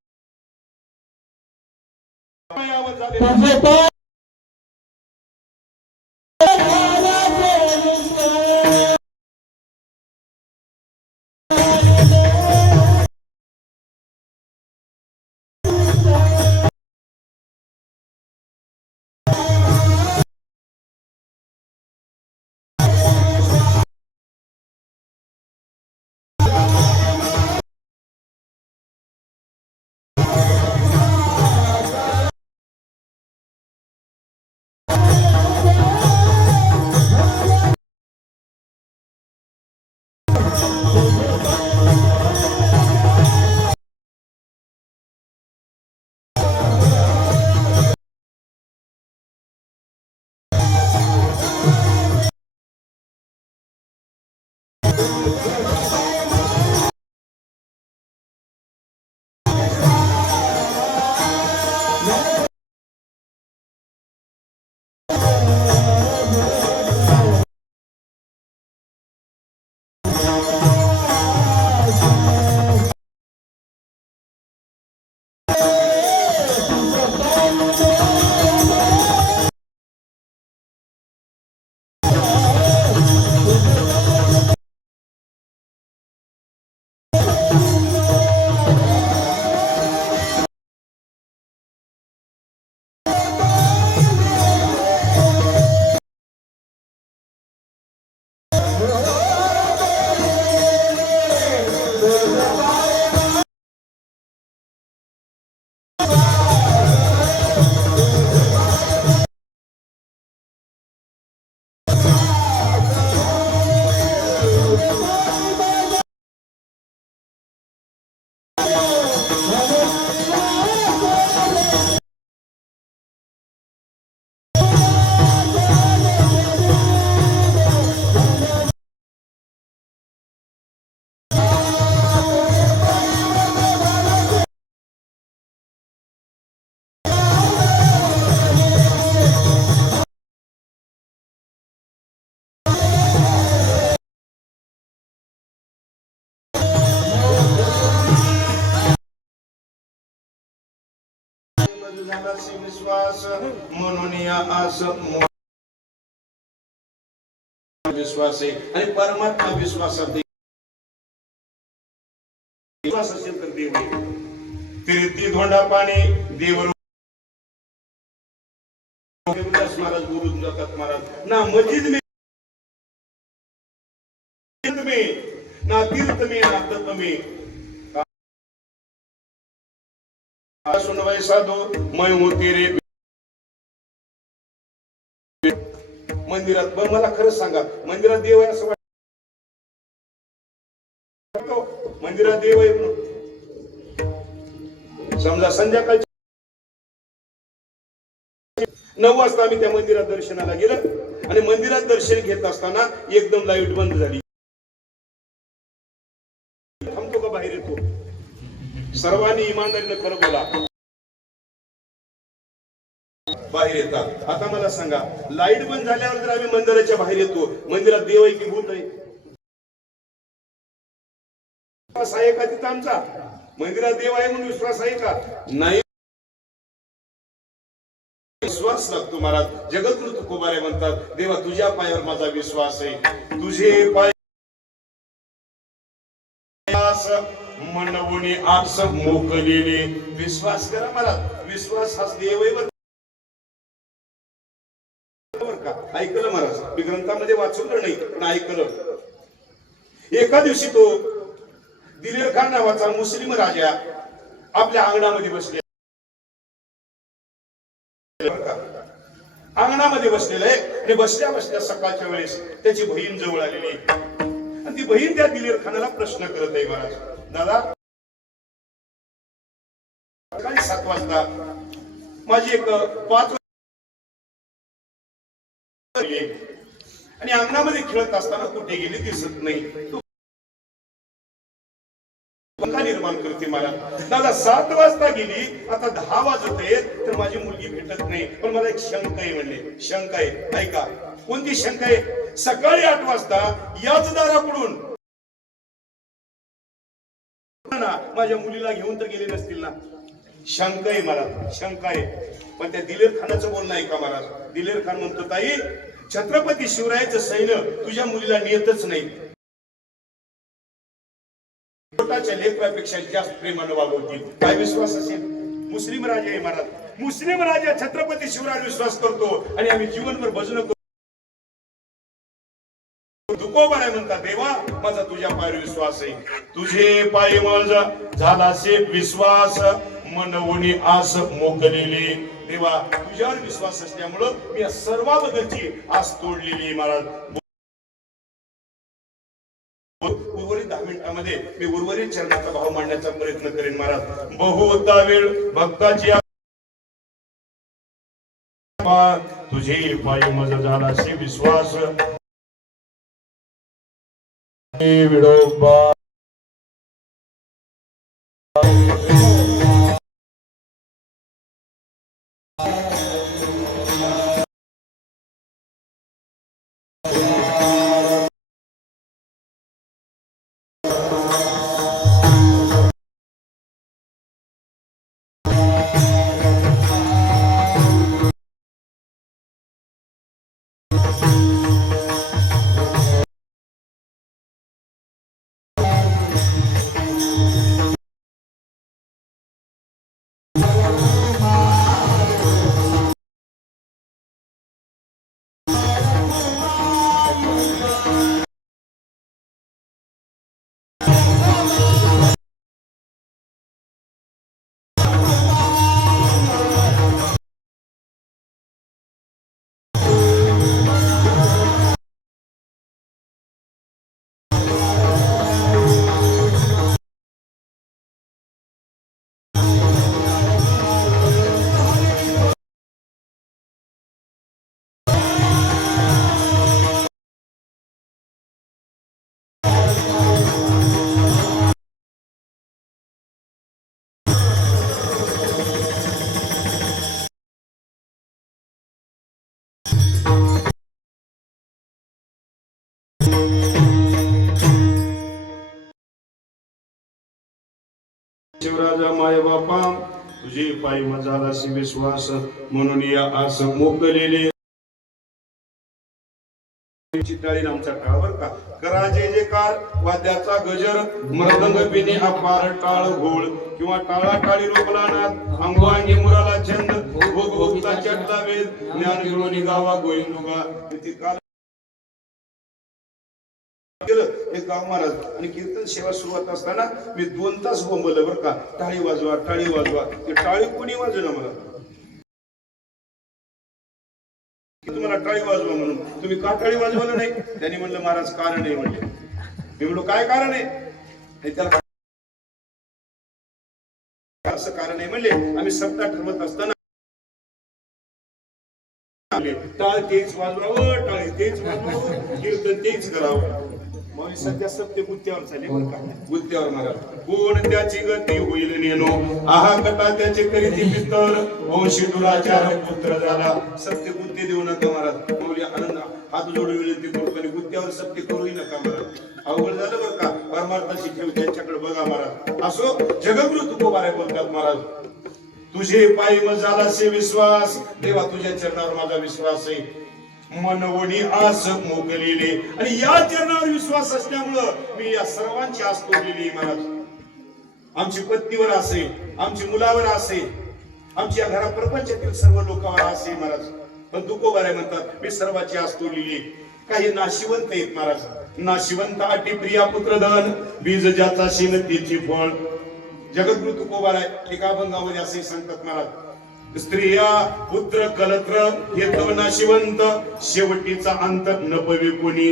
विश्वास म्हणून या आस विश्वास आहे आणि परमात्मा विश्वासात विश्वास असेल तर देव तिरती धोंडा पाणी देव महाराज गुरु जगत महाराज ना मस्जिद में ना तीर्थ में ना तप में सुनवाई साधो मैं हूं तेरे मंदिरात पण मला खरं सांगा मंदिरात देव आहे असं वाटतं मंदिरात देव आहे समजा संध्याकाळी 9 वाजता आम्ही त्या मंदिरात दर्शनाला गेलो आणि मंदिरात दर्शन घेत असताना एकदम लाईट बंद झाली थांबतो का बाहेर येतो सर्वांनी इमानदारीने खरं बोला बाहेर येतात आता मला सांगा लाईट बंद झाल्यावर जर आम्ही मंदिराच्या बाहेर येतो मंदिरात देव आहे की भूत आहे विश्वास आहे का तिथं आमचा मंदिरात देव आहे म्हणून विश्वास आहे का नाही विश्वास लागतो महाराज जगद्गुरु तुकोबाराय म्हणतात देवा तुझ्या पायावर माझा विश्वास आहे तुझे पाय मनवणे आस मोकलेले विश्वास करा मला विश्वास हा देव आहे ऐकलं महाराज मी ग्रंथामध्ये वाचवलं नाही पण ऐकलं एका दिवशी तो दिलेर खान नावाचा मुस्लिम राजा आपल्या अंगणामध्ये बसले अंगणामध्ये बसलेला आहे आणि बसल्या बसल्या सकाळच्या वेळेस त्याची बहीण जवळ आलेली आणि ती बहीण त्या दिलेर खानाला प्रश्न करत आहे महाराज दादा सकाळी 7 वाजता माझी एक 5 आणि अंगणामध्ये खेळत असताना कुठे गेली दिसत नाही निर्माण करते महाराज. दादा 7 वाजता गेली, आता 10 वाजत आहेत, तर माझी मुलगी भेटत नाही. पण मला एक शंका आहे म्हणले. शंका आहे, ऐका. कोणती शंका आहे? सकाळी 8 वाजता याच दाराकडून माझ्या मुलीला घेऊन तर गेले नसतील ना. शंका आहे मला, शंका आहे. पण त्या दिलेर खानाचं बोलणं आहे का महाराज? दिलेर खान म्हणतो, ताई छत्रपती शिवरायाचं सैन्य तुझ्या मुलीला नेतच नाही. पोटाच्या लेकरापेक्षा जास्त प्रेमानं वागवतील. काय विश्वास असेल? मुस्लिम राजा आहे महाराज. मुस्लिम राजा छत्रपती शिवरायावर विश्वास करतो आणि आम्ही जीवनभर भजन करतो. तुकोबाराय म्हणतात, देवा माझा तुझ्या पायावर विश्वास आहे. तुझे पाय माझा झालासे विश्वास, मनवणी आस मोकलेली. देवा तुझ्यावर विश्वास असल्यामुळं मी या सर्वाबद्दलची आस तोडलेली महाराज. उर्वरित 10 मिनिटांमध्ये मी उर्वरित चरणाचा भाव मांडण्याचा प्रयत्न करेन महाराज. बहुता वेळ भक्ताची तुझे पाय माझा झालासे विश्वास, विडोबा शिवराजा माय बापा तुझे पायी माझालाशी विश्वास, म्हणून या आस मोकलेले. चित्ताळी नामचा टाळवर का करा जे जे कार, वाद्याचा गजर मृदंग बिने अपार टाळ घोळ, किंवा टाळा टाळी रोपला नाद अंगवांगी मुराला छंद, भोग भोगता चटला वेद ज्ञान गिरोनी गावा गोविंदुगा. एक गाव महाराज आणि कीर्तन सेवा सुरुवात असताना मी 2 तास बोंबलं बरं का, टाळी वाजवा टाळी वाजवा. ते टाळी कोणी वाजवलं मला? तुम्हाला टाळी वाजवा म्हणून, तुम्ही का टाळी वाजवलं नाही? त्यांनी म्हणलं महाराज कारण आहे म्हणले. मी म्हणलो काय कारण आहे? त्याला असं कारण आहे म्हणले, आम्ही सप्ताह ठरवत असताना टाळ तेच वाजवावं, टाळी तेच वाजवावं, कीर्तन तेच करावं. मग सध्या सत्य गुत्त्यावर झाले बरं का, गुत्त्यावर महाराज. कोण त्याची गती होईल नेनो, आहा कथा त्याचे करीती पितर, वंशी दुराचार पुत्र झाला. सत्य गुत्ते देऊ नका महाराज. मौली आनंद हात जोडून विनंती करतो आणि गुत्त्यावर सत्य करूही नका महाराज. अवघड झालं बरं का. परमार्थाची ठेव त्यांच्याकडे बघा महाराज. असो जगद्गुरु तुकोबाराय बोलतात महाराज, तुझे पायी मग झालासे विश्वास, देवा तुझ्या चरणावर माझा विश्वास आहे. मनवणी आस मोकलेले, आणि या चरणावर विश्वास असल्यामुळं मी या सर्वांची आस तोडलेली महाराज. आमची पत्नीवर असे, आमची मुलावर असे, आमच्या घरा प्रपंचातील सर्व लोकांवर असे महाराज. पण तुकोबाराय म्हणतात मी सर्वांची आस तोडलेली. काही नाशिवंत आहेत महाराज. नाशिवंत आटी प्रिया पुत्रधन, बीज ज्याचा शिन तिची फळ. जगद्गुरु तुकोबाराय एका अभंगामध्ये असे सांगतात महाराज, स्त्रिया पुत्र कलत्र हे तव नाशिवंत, शेवटीचा अंत न पवे कोणी.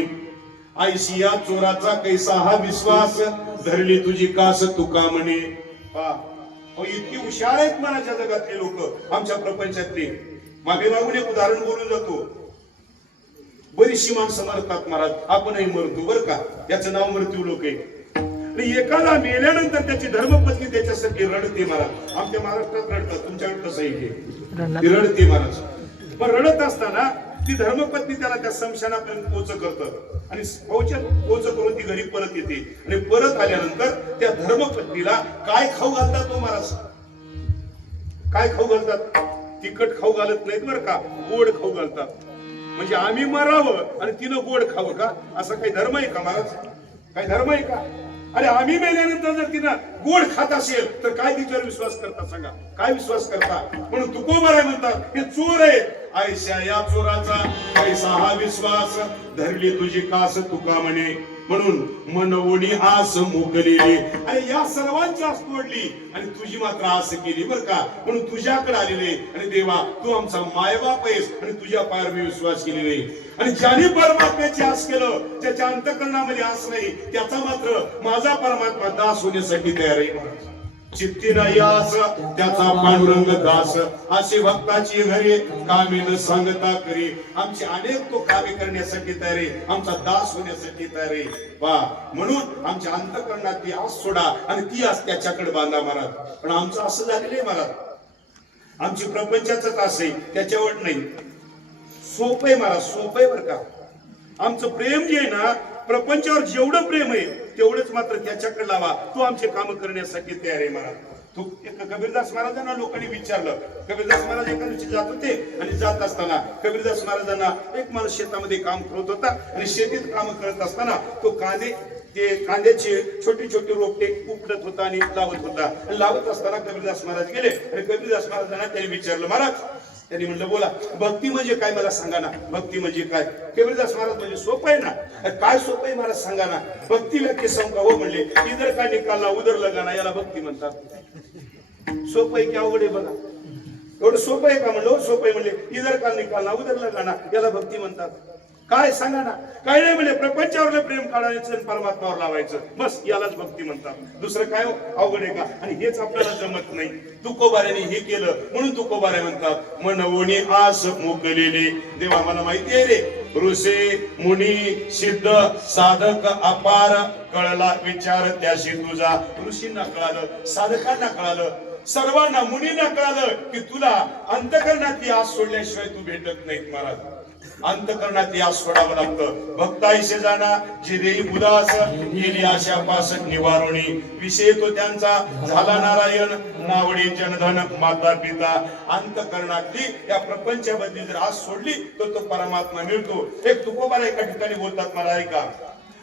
आयशिया चोराचा कैसा हा विश्वास, धरली तुझी कास तुका म्हणे. इतकी हुशार आहेत मनाच्या जगातले लोक, आमच्या प्रपंचातले. मागे मागून एक उदाहरण बोलून जातो. बरीचशी माणसं मरतात महाराज, आपणही मरतो बरं का. याचं नाव मृत्यू लोक आहे. आणि एकाला मेल्यानंतर त्याची धर्मपत्नी त्याच्यासाठी रडते महाराज. आमच्या महाराष्ट्रात रडतात, तुमच्याकडे कसं आहे ती रडते महाराज. मग रडत असताना ती धर्मपत्नी त्याला त्या स्मशानापर्यंत पोच करतं आणि पोच करून ती घरी परत येते. आणि परत आल्यानंतर त्या धर्मपत्नीला काय खाऊ घालतात तो महाराज? काय खाऊ घालतात? तिखट खाऊ घालत नाहीत बरं का, गोड खाऊ घालतात. म्हणजे आम्ही मरावं आणि तिनं गोड खावं का? असा काही धर्म आहे का महाराज? काही धर्म आहे का? अरे आम्ही मेल्यानंतर जर तिनं गोड खात असेल तर काय तिच्यावर विश्वास करता सांगा? काय विश्वास करता? म्हणून तुकोबाराय म्हणतात हे चोर आहे. आयशा या चोराचा पैसा हा विश्वास, धरली तुझी कास तुका म्हणे, म्हणून मन ओढी आस मोकलेली. आणि या सर्वांची आस तोडली आणि तुझी मात्र आस केली बरं का. म्हणून तुझ्याकडे आलेले आणि देवा तू आमचा मायबाप आहेस आणि तुझ्या पायावर मी विश्वास केलेले. आणि ज्याने परमात्म्याची आस केलं, ज्याच्या अंतःकरणामध्ये आस नाही, त्याचा मात्र माझा परमात्मा दास होण्यासाठी तयार आहे. चित्ती नाही आस त्याचा पांडुरंग दास, असे भक्ताची घरे कामे न सांगता करी. आमचे अनेक तो कामे करण्यासाठी तयार आहे, आमचा दास होण्यासाठी तयार आहे वा. म्हणून आमच्या अंतःकरणात ती आस सोडा आणि ती आस त्याच्याकडे बांधा महाराज. पण आमचं असं झालेलं आहे महाराज, आमची प्रपंचाच आस आहे, त्याच्यावर नाही. सोपं आहे महाराज, सोपं आहे बरं का. आमचं प्रेम जे आहे ना, प्रपंचावर जेवढं प्रेम आहे तेवढंच मात्र त्याच्याकडे लावा, तो आमचे काम करण्यासाठी तयार आहे महाराज. तू कबीरदास महाराजांना लोकांनी विचारलं. कबीरदास महाराज एका दिवशी जात होते आणि जात असताना कबीरदास महाराजांना एक माणूस शेतामध्ये काम करत होता आणि शेतीत काम करत असताना तो कांद्याचे छोटे छोटे रोपटे उपटत होता आणि लावत होता. लावत असताना कबीरदास महाराज गेले आणि कबीरदास महाराजांना त्यांनी विचारलं, महाराज त्यांनी म्हणलं बोला भक्ती म्हणजे काय मला सांगा ना. भक्ती म्हणजे काय? कबीरदास महाराज म्हणजे सोपं आहे ना. काय सोपं आहे महाराज सांगा ना. भक्ती व्याख्या सांगा हो म्हणले. इधर का निकालला उधर लगाना याला भक्ती म्हणतात. सोपं आहे की अवघड आहे बघा? एवढं सोपं आहे का म्हणलं? सोपं आहे म्हणले. इधर का निकालना उधर लगाना याला भक्ती म्हणतात. काय सांगा ना. काय नाही म्हणले, प्रपंचावरलं प्रेम काढायचं आणि परमात्मावर लावायचं, बस यालाच भक्ती म्हणतात. दुसरं काय अवघड आहे का? आणि हेच आपल्याला जमत नाही. तुकोबाऱ्याने हे केलं म्हणून तुकोबाऱ्या म्हणतात मन ओणी आस मोकलेले. देवा मला माहिती आहे रे, ऋषी मुनी सिद्ध साधक अपार, कळला विचार त्याशी तुझा. ऋषींना कळालं, साधकांना कळालं, सर्वांना मुनींना कळालं की तुला अंतःकरणातली आस सोडल्याशिवाय तू भेटत नाहीत महाराज. अंतःकरणात यास सोडावं लागतं. भक्ताईशे जाणा जे देई उदास, गेली आशापास निवारणी. विषय तो त्यांचा झाला नारायण, नावडी जनधन माता पिता. अंतःकरणातली या प्रपंचाबद्दल जर आस सोडली तर तो परमात्मा मिळतो. एक तुकोबारा एका ठिकाणी बोलतात मला ऐका,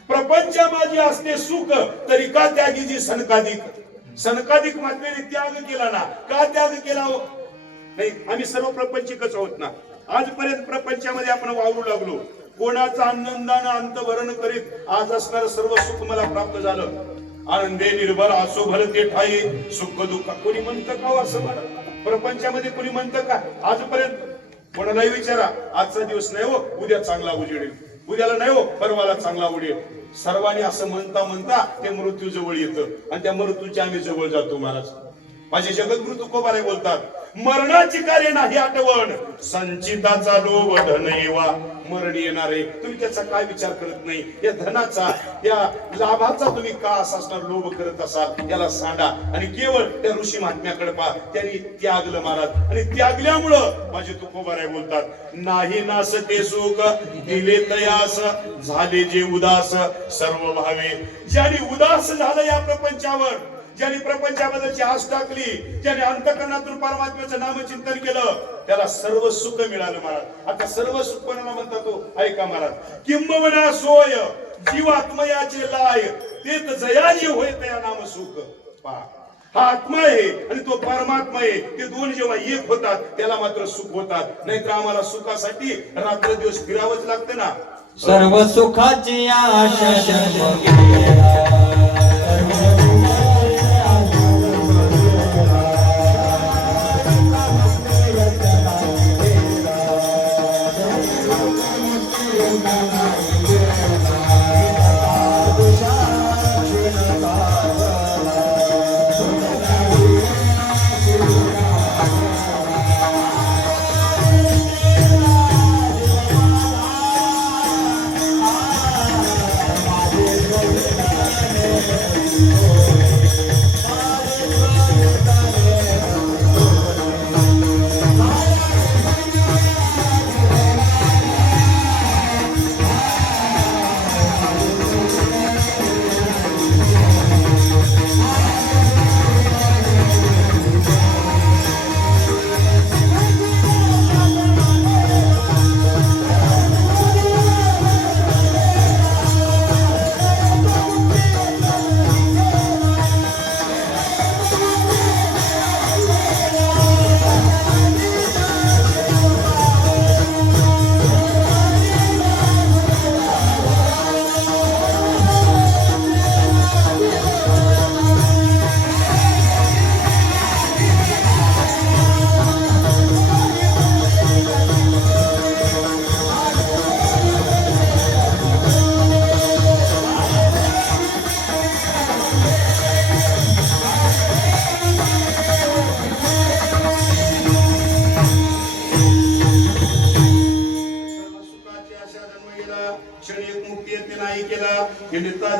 प्रपंच माझी असते सुख तरी का त्यागीची सनकाधिक. सनकाधिक मात्रेने त्याग केला ना. का त्याग केला हो? नाही, आम्ही सर्व प्रपंचिकच आहोत ना. आजपर्यंत प्रपंचामध्ये आपण वावरू लागलो. कोणाचा आनंदानं अंतभरण करीत आज असणारं सर्व सुख मला प्राप्त झालं. आनंदे निर्भर असो भलते ठाई, सुख दुःख कोणी म्हणतं का हो असं? मला प्रपंचामध्ये कोणी म्हणतं का? आजपर्यंत कोणालाही विचारा, आजचा दिवस नाही हो उद्या चांगला उजेडेल, उद्याला नाही हो परवाला चांगला उडेल. सर्वांनी असं म्हणता म्हणता ते मृत्यू जवळ येतं आणि त्या मृत्यूच्या आम्ही जवळ जातो महाराज. माझे जगद्गुरु तुकोबाराय बोलतात, मरणाची कार्य नाही आठवण, संचिताचा लोभ धन येवा. मरण येणार आहे, तुम्ही त्याचा काय विचार करत नाही. या धनाचा या लाभाचा तुम्ही का असा असणार लोभ करत असाल, याला सांडा. आणि केवळ त्या ऋषी महात्म्याकडे पहा, त्यांनी त्यागलं महाराज. आणि त्यागल्यामुळं माझे तुकोबाराय बोलतात, नाही नास ते सुख दिले तयास, झाले जे उदास सर्व भावे. ज्याने उदास झालं या प्रपंचावर, ज्याने प्रपंचाबद्दलची आस टाकली, ज्याने अंतःकरणातून परमात्म्याचं नामचिंतन केलं, त्याला सर्व सुख मिळालं महाराज. आता सर्व सुख कोणाला म्हणतात तो ऐका महाराज. किंबवना सोय जीवात्मयाचे लाय, तेच जयाजी होय तया नाम सुख. पहा, हा आत्मा आहे आणि तो परमात्मा आहे. ते दोन जेव्हा एक होतात त्याला मात्र सुख होतात. नाहीतर आम्हाला सुखासाठी रात्र दिवस फिरावंच लागतं ना. सर्व सुखाची आशा शर्म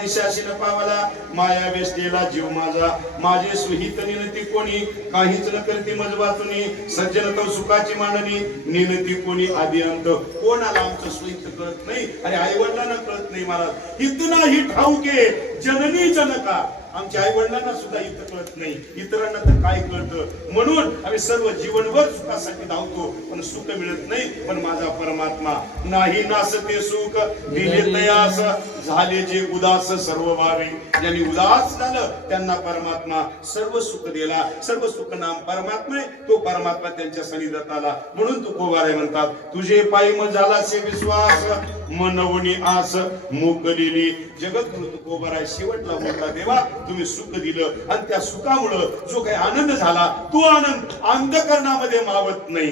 पिशासीन पावला माया वेष्टेला जीव माझा माझे सुहित निनती कोणी काहीच न करते मज वाचुनी सज्जन तो सुखाची मांडणी निनती कोणी आदि अंत कोणाला आमचं सुहित कळत नाही आणि आई वडिलांना कळत नाही महाराज इतनाही ठाऊके जननी जनका आमच्या आई वडिलांना सुद्धा इथं कळत नाही इतरांना तर काय कळतं म्हणून आम्ही सर्व जीवनभर सुखासाठी धावतो पण सुख मिळत नाही पण माझा परमात्मा नाही नासते सुख दिले तयास झाले जे उदास सर्व भावी ज्यांनी उदास झालं त्यांना परमात्मा सर्व सुख दिला सर्व सुख नाम परमात्मा तो परमात्मा त्यांच्या सन्निधानात आला म्हणून तुकोबाराय म्हणतात तुझे पायी मग झाला से विश्वास मनवणी आस मोकलेली जगद्गुरु तुकोबाराय शेवटला बोलला देवा तुम्ही सुख दिलं आणि त्या सुखामुळे जो काही आनंद झाला तो आनंद अंधकरणामध्ये मावत नाही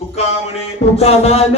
तुका म्हणे तुका मान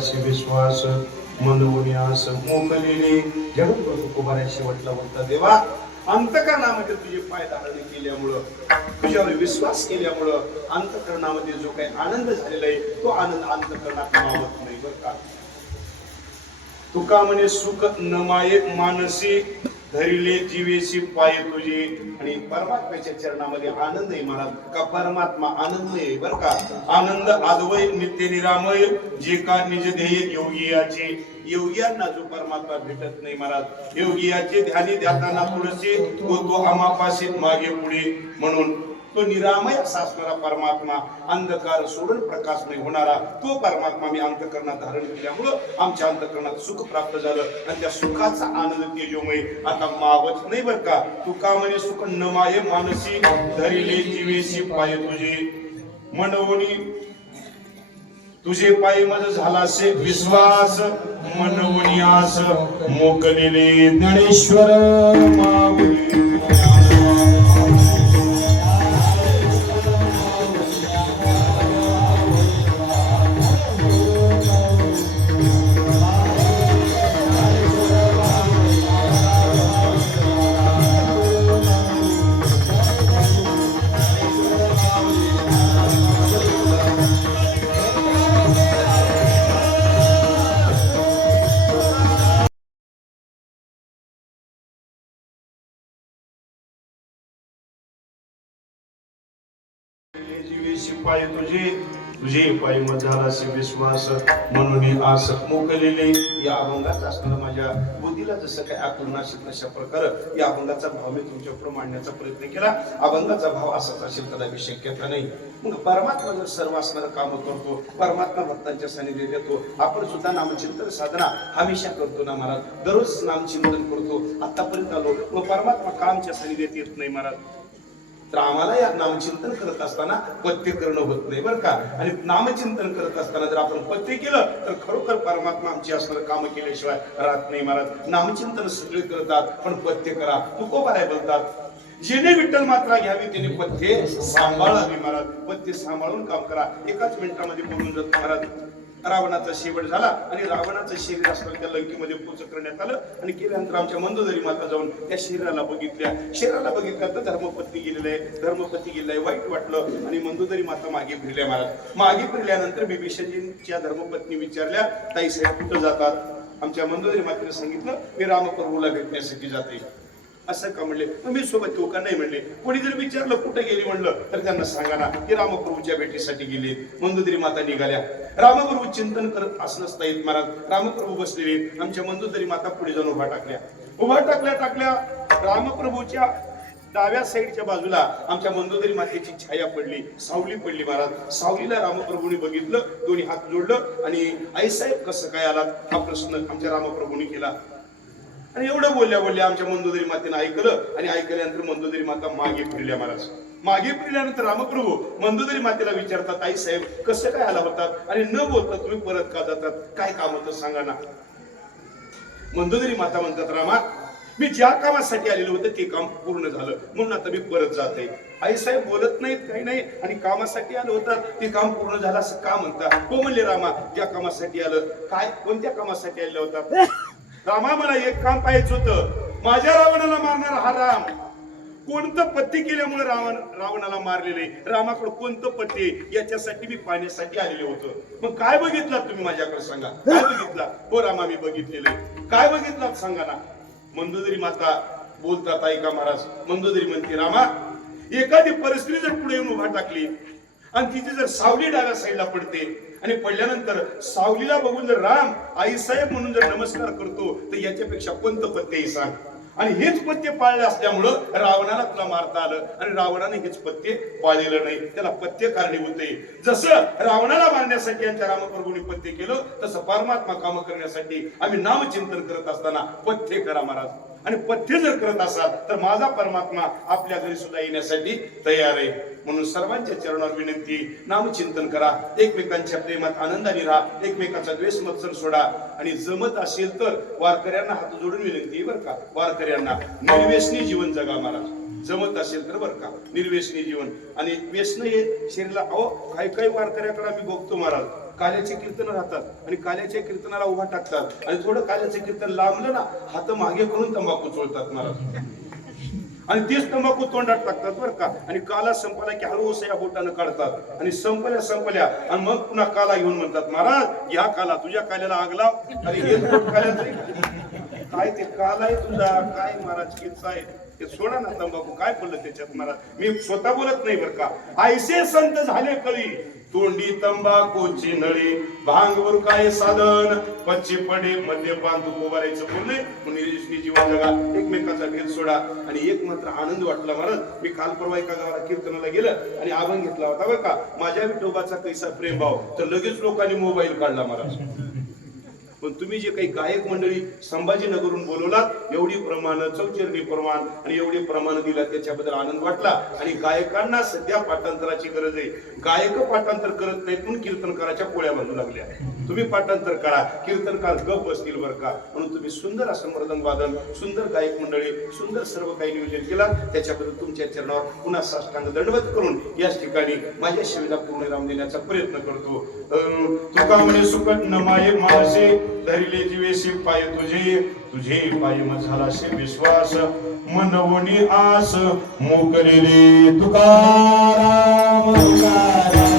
सुख विश्वास मनोन्यास मोकलेले जगद्गुरु तुकोबाराय शेवटला बोलता देवा अंतकरणामध्ये तुझे पाय धारण केल्यामुळं तुझ्यावर विश्वास केल्यामुळं अंतकरणामध्ये जो काही आनंद झालेला आहे तो आनंद अंतकरणात मावत नाही बरं का तुका म्हणे सुख न माये मानसी धरिले जीवेशी पाय तुझे. आणि परमात्म्याच्या चरणामध्ये आनंद आहे महाराज. का परमात्मा आनंद आहे बर का. आनंद आदवय नित्य निरामय जे का निज ध्येय योगियाचे. योगियांना जो परमात्मा भेटत नाही महाराज. योगियाचे ध्यानी ध्याताना तुळशी तो आमापाशी मागे पुढे. म्हणून तो निरामय असा असणारा परमात्मा, अंधकार सोडून प्रकाशमय होणारा तो परमात्मा मी अंतःकरणात धारण केल्यामुळं आमच्या अंतःकरणात सुख प्राप्त झालं. आणि त्या सुखाचा आनंद तेजोमय आता मावत नाही बर का. तुका म्हणे सुख न माये मानसी धरिले जीवेशी पाय तुझे. मनवणी तुझे पाय मज झालासे विश्वास. मनवणी आस मोकलेले ज्ञानेश्वर माऊली. पाय तुझे तुझे पाय मज झालासे विश्वास. म्हणून आस मोकलेले. या अभंगाचा असताना माझ्या बुद्धीला जसं काय आकलन असेल तशा प्रकारे या अभंगाचा भाव मी तुमच्याकडे मांडण्याचा प्रयत्न केला. अभंगाचा भाव असाच असेल कदापि शक्यता नाही. मग परमात्मा जर सर्व असणारं काम करतो, परमात्मा भक्तांच्या सानिध्यात येतो. आपण सुद्धा नामचिंतन साधना हमेशा करतो ना महाराज. दररोज नामचिंतन करतो. आतापर्यंत आलो व परमात्मा का आमच्या सानिध्यात येत नाही महाराज. तर आम्हाला या नामचिंतन करत असताना पथ्य करणं होत नाही बरं का. आणि नामचिंतन करत असताना जर आपण पथ्य केलं तर खरोखर परमात्मा आमची असणारं काम केल्याशिवाय राहत नाही महाराज. नामचिंतन सगळे करतात पण पथ्य करा. तुकोबाराय बोलतात, जेणे विठ्ठल मात्रा घ्यावी त्याने पथ्य सांभाळावी महाराज. पथ्य सांभाळून काम करा. एकाच मिनिटामध्ये बोलून जात महाराज. रावणाचा शेवट झाला आणि रावणाचं शरीर असताना त्या लंकेमध्ये पोच करण्यात आलं. आणि केल्यानंतर आमच्या मंदोदरी माता जाऊन त्या शरीराला बघितल्या. शरीराला बघितल्या तर धर्मपत्नी गेलेलं आहे. धर्मपती गेलेलं आहे. वाईट वाटलं आणि मंदोदरी माता मागे फिरल्या महाराज. मागे फिरल्यानंतर बिभीषणजींच्या धर्मपत्नी विचारल्या, ताई साहेब कुठं जातात. आमच्या मंदोदरी मातेने सांगितलं मी रामप्रभूला भेटण्यासाठी जाते. असं का म्हणले. मी सोबत तो का नाही म्हणले. कोणी जर विचारलं कुठे गेली म्हणलं तर त्यांना सांगा ना की रामप्रभूच्या भेटीसाठी गेले. मंदोदरी माता निघाल्या. रामप्रभू चिंतन करत असनसता येत महाराज. रामप्रभू बसलेले. आमच्या मंदोदरी माता पुढे जाऊन उभा टाकल्या. रामप्रभूच्या डाव्या साईडच्या बाजूला आमच्या मंदोदरी मातेची छाया पडली, सावली पडली महाराज. सावलीला रामप्रभूंनी बघितलं, दोन्ही हात जोडलं आणि आई साहेब कसं काय आलात हा प्रश्न आमच्या रामप्रभूंनी केला. आणि एवढं बोलल्या आमच्या मंदोदरी मातेने ऐकलं. आणि ऐकल्यानंतर मंदोदरी माता मागे फिरल्या महाराज. मागे फिरल्यानंतर रामप्रभू मंदोदरी मातेला विचारतात, आई साहेब कसं काय आला होतात आणि न बोलता तुम्ही परत का जातात, काय काम होतं सांगा ना. मंदोदरी माता म्हणतात, रामा मी ज्या कामासाठी आलेलं होतं ते काम पूर्ण झालं म्हणून आता मी परत जाते. आई साहेब बोलत नाहीत काही नाही आणि कामासाठी आलं होतं ते काम पूर्ण झालं असं का म्हणता. हो म्हणले, रामा ज्या कामासाठी आलं. काय कोणत्या कामासाठी आलेलं होतं. रामा मला एक काम पाहायचं होतं. माझ्या रावणाला मारणारा हा राम कोणतं पत्ती केल्यामुळे रावणाला मारलेले. रामाकडे कोणतं पत्ती याच्यासाठी मी पाहण्यासाठी आलेले होतो. मग काय बघितलं तुम्ही माझ्याकडे सांगा. काय बघितला. हो रामा मी बघितलेलं. काय बघितलं सांगा ना. मंदोदरी माता बोलतात ऐका महाराज. मंदोदरी म्हणते, रामा एखादी परिस्थिती जर पुढे येऊन उभा टाकली आणि तिची जर सावली डाव्या साईडला पडते आणि पडल्यानंतर सावलीला बघून जर राम आई साहेब म्हणून जर नमस्कार करतो तर याच्यापेक्षा कोणतं पत्ते सांग. आणि हेच पत्ते पाळले असल्यामुळं रावणाला तुला मारता आलं आणि रावणाने हेच पत्ते पाळलेलं नाही. त्याला पत्ते कारणीभूत आहे. जसं रावणाला मारण्यासाठी यांच्या रामप्रभूंनी पत्ते केलं तसं परमात्मा काम करण्यासाठी आम्ही नामचिंतन करत असताना पथ्य करा महाराज. आणि पथ्य जर करत असाल तर माझा परमात्मा आपल्या घरी सुद्धा येण्यासाठी तयार आहे. म्हणून सर्वांच्या चरणावर विनंती, नामचिंतन करा. एकमेकांच्या प्रेमात आनंदाने राहा. एकमेकांचा द्वेष मत्सर सोडा. आणि जमत असेल तर वारकऱ्यांना हात जोडून विनंती बरं का. वारकऱ्यांना निर्व्यसनी जीवन जगा महाराज. जमत असेल तर बरं का निर्व्यसनी जीवन. आणि व्यसन हे शरीराला काही वारकऱ्याकडे आम्ही बघतो महाराज काल्याचे कीर्तन राहतात आणि काल्याच्या कीर्तनाला उभा टाकतात आणि थोडं काल्याचे कीर्तन लांबलं ना हात मागे करून तंबाखू चोळतात महाराज. आणि तेच तंबाखू तोंडात टाकतात बरं का. आणि काला संपला की हळूस या बोटानं काढतात आणि संपल्या आणि मग पुन्हा काला घेऊन म्हणतात, महाराज या काला तुझ्या काल्याला आग लाव. आणि हे काल्याचं काय ते काल आहे तुझा काय महाराज किस्सा आहे ते सोडा ना तंबाखू काय पडलं त्याच्यात महाराज मी स्वतः बोलत नाही बरं का ऐसे संत झाले कळी तोंडी तंबाखूची नळी भांगवर काय साधन पच्ची पडे मद्यपान तू उभारायचं बोलले मुनी जीवन जगा एकमेकाचा भेद सोडा आणि एक मात्र आनंद वाटला महाराज मी काल परवा एका गावाला कीर्तनाला गेलं आणि अभंग घेतला होता बरं का माझ्या विठोबाचा कैसा प्रेम भाव तर लगेच लोकांनी मोबाईल काढला महाराज पण तुम्ही जे काही गायक मंडळी संभाजीनगरहून बोलवलात एवढी प्रमाण चौचरणी प्रमाण आणि एवढे प्रमाण दिला त्याच्याबद्दल आनंद वाटला आणि गायकांना सध्या पाठांतराची गरज आहे गायक पाठांतर करत नाहीत म्हणून कीर्तनकाराच्या पोळ्या बांधू लागल्या तुम्ही पाठांतर करा कीर्तनकार गप बसतील बरं का म्हणून तुम्ही सुंदर असं मृदंग वादन सुंदर गायक मंडळी सुंदर सर्व काही नियोजन केला त्याच्याबद्दल तुमच्या चरणावर पुन्हा साष्टांग दंडवत करून याच ठिकाणी माझ्या सेवेला पूर्ण विराम देण्याचा प्रयत्न करतो तुका म्हणे सुकट न माये माणसे धरिले जीवेशी पाय तुझे तुझे पाय झाला शे विश्वास मनवणी आस मोकलेले तुकाराम तुकाराम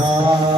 Ah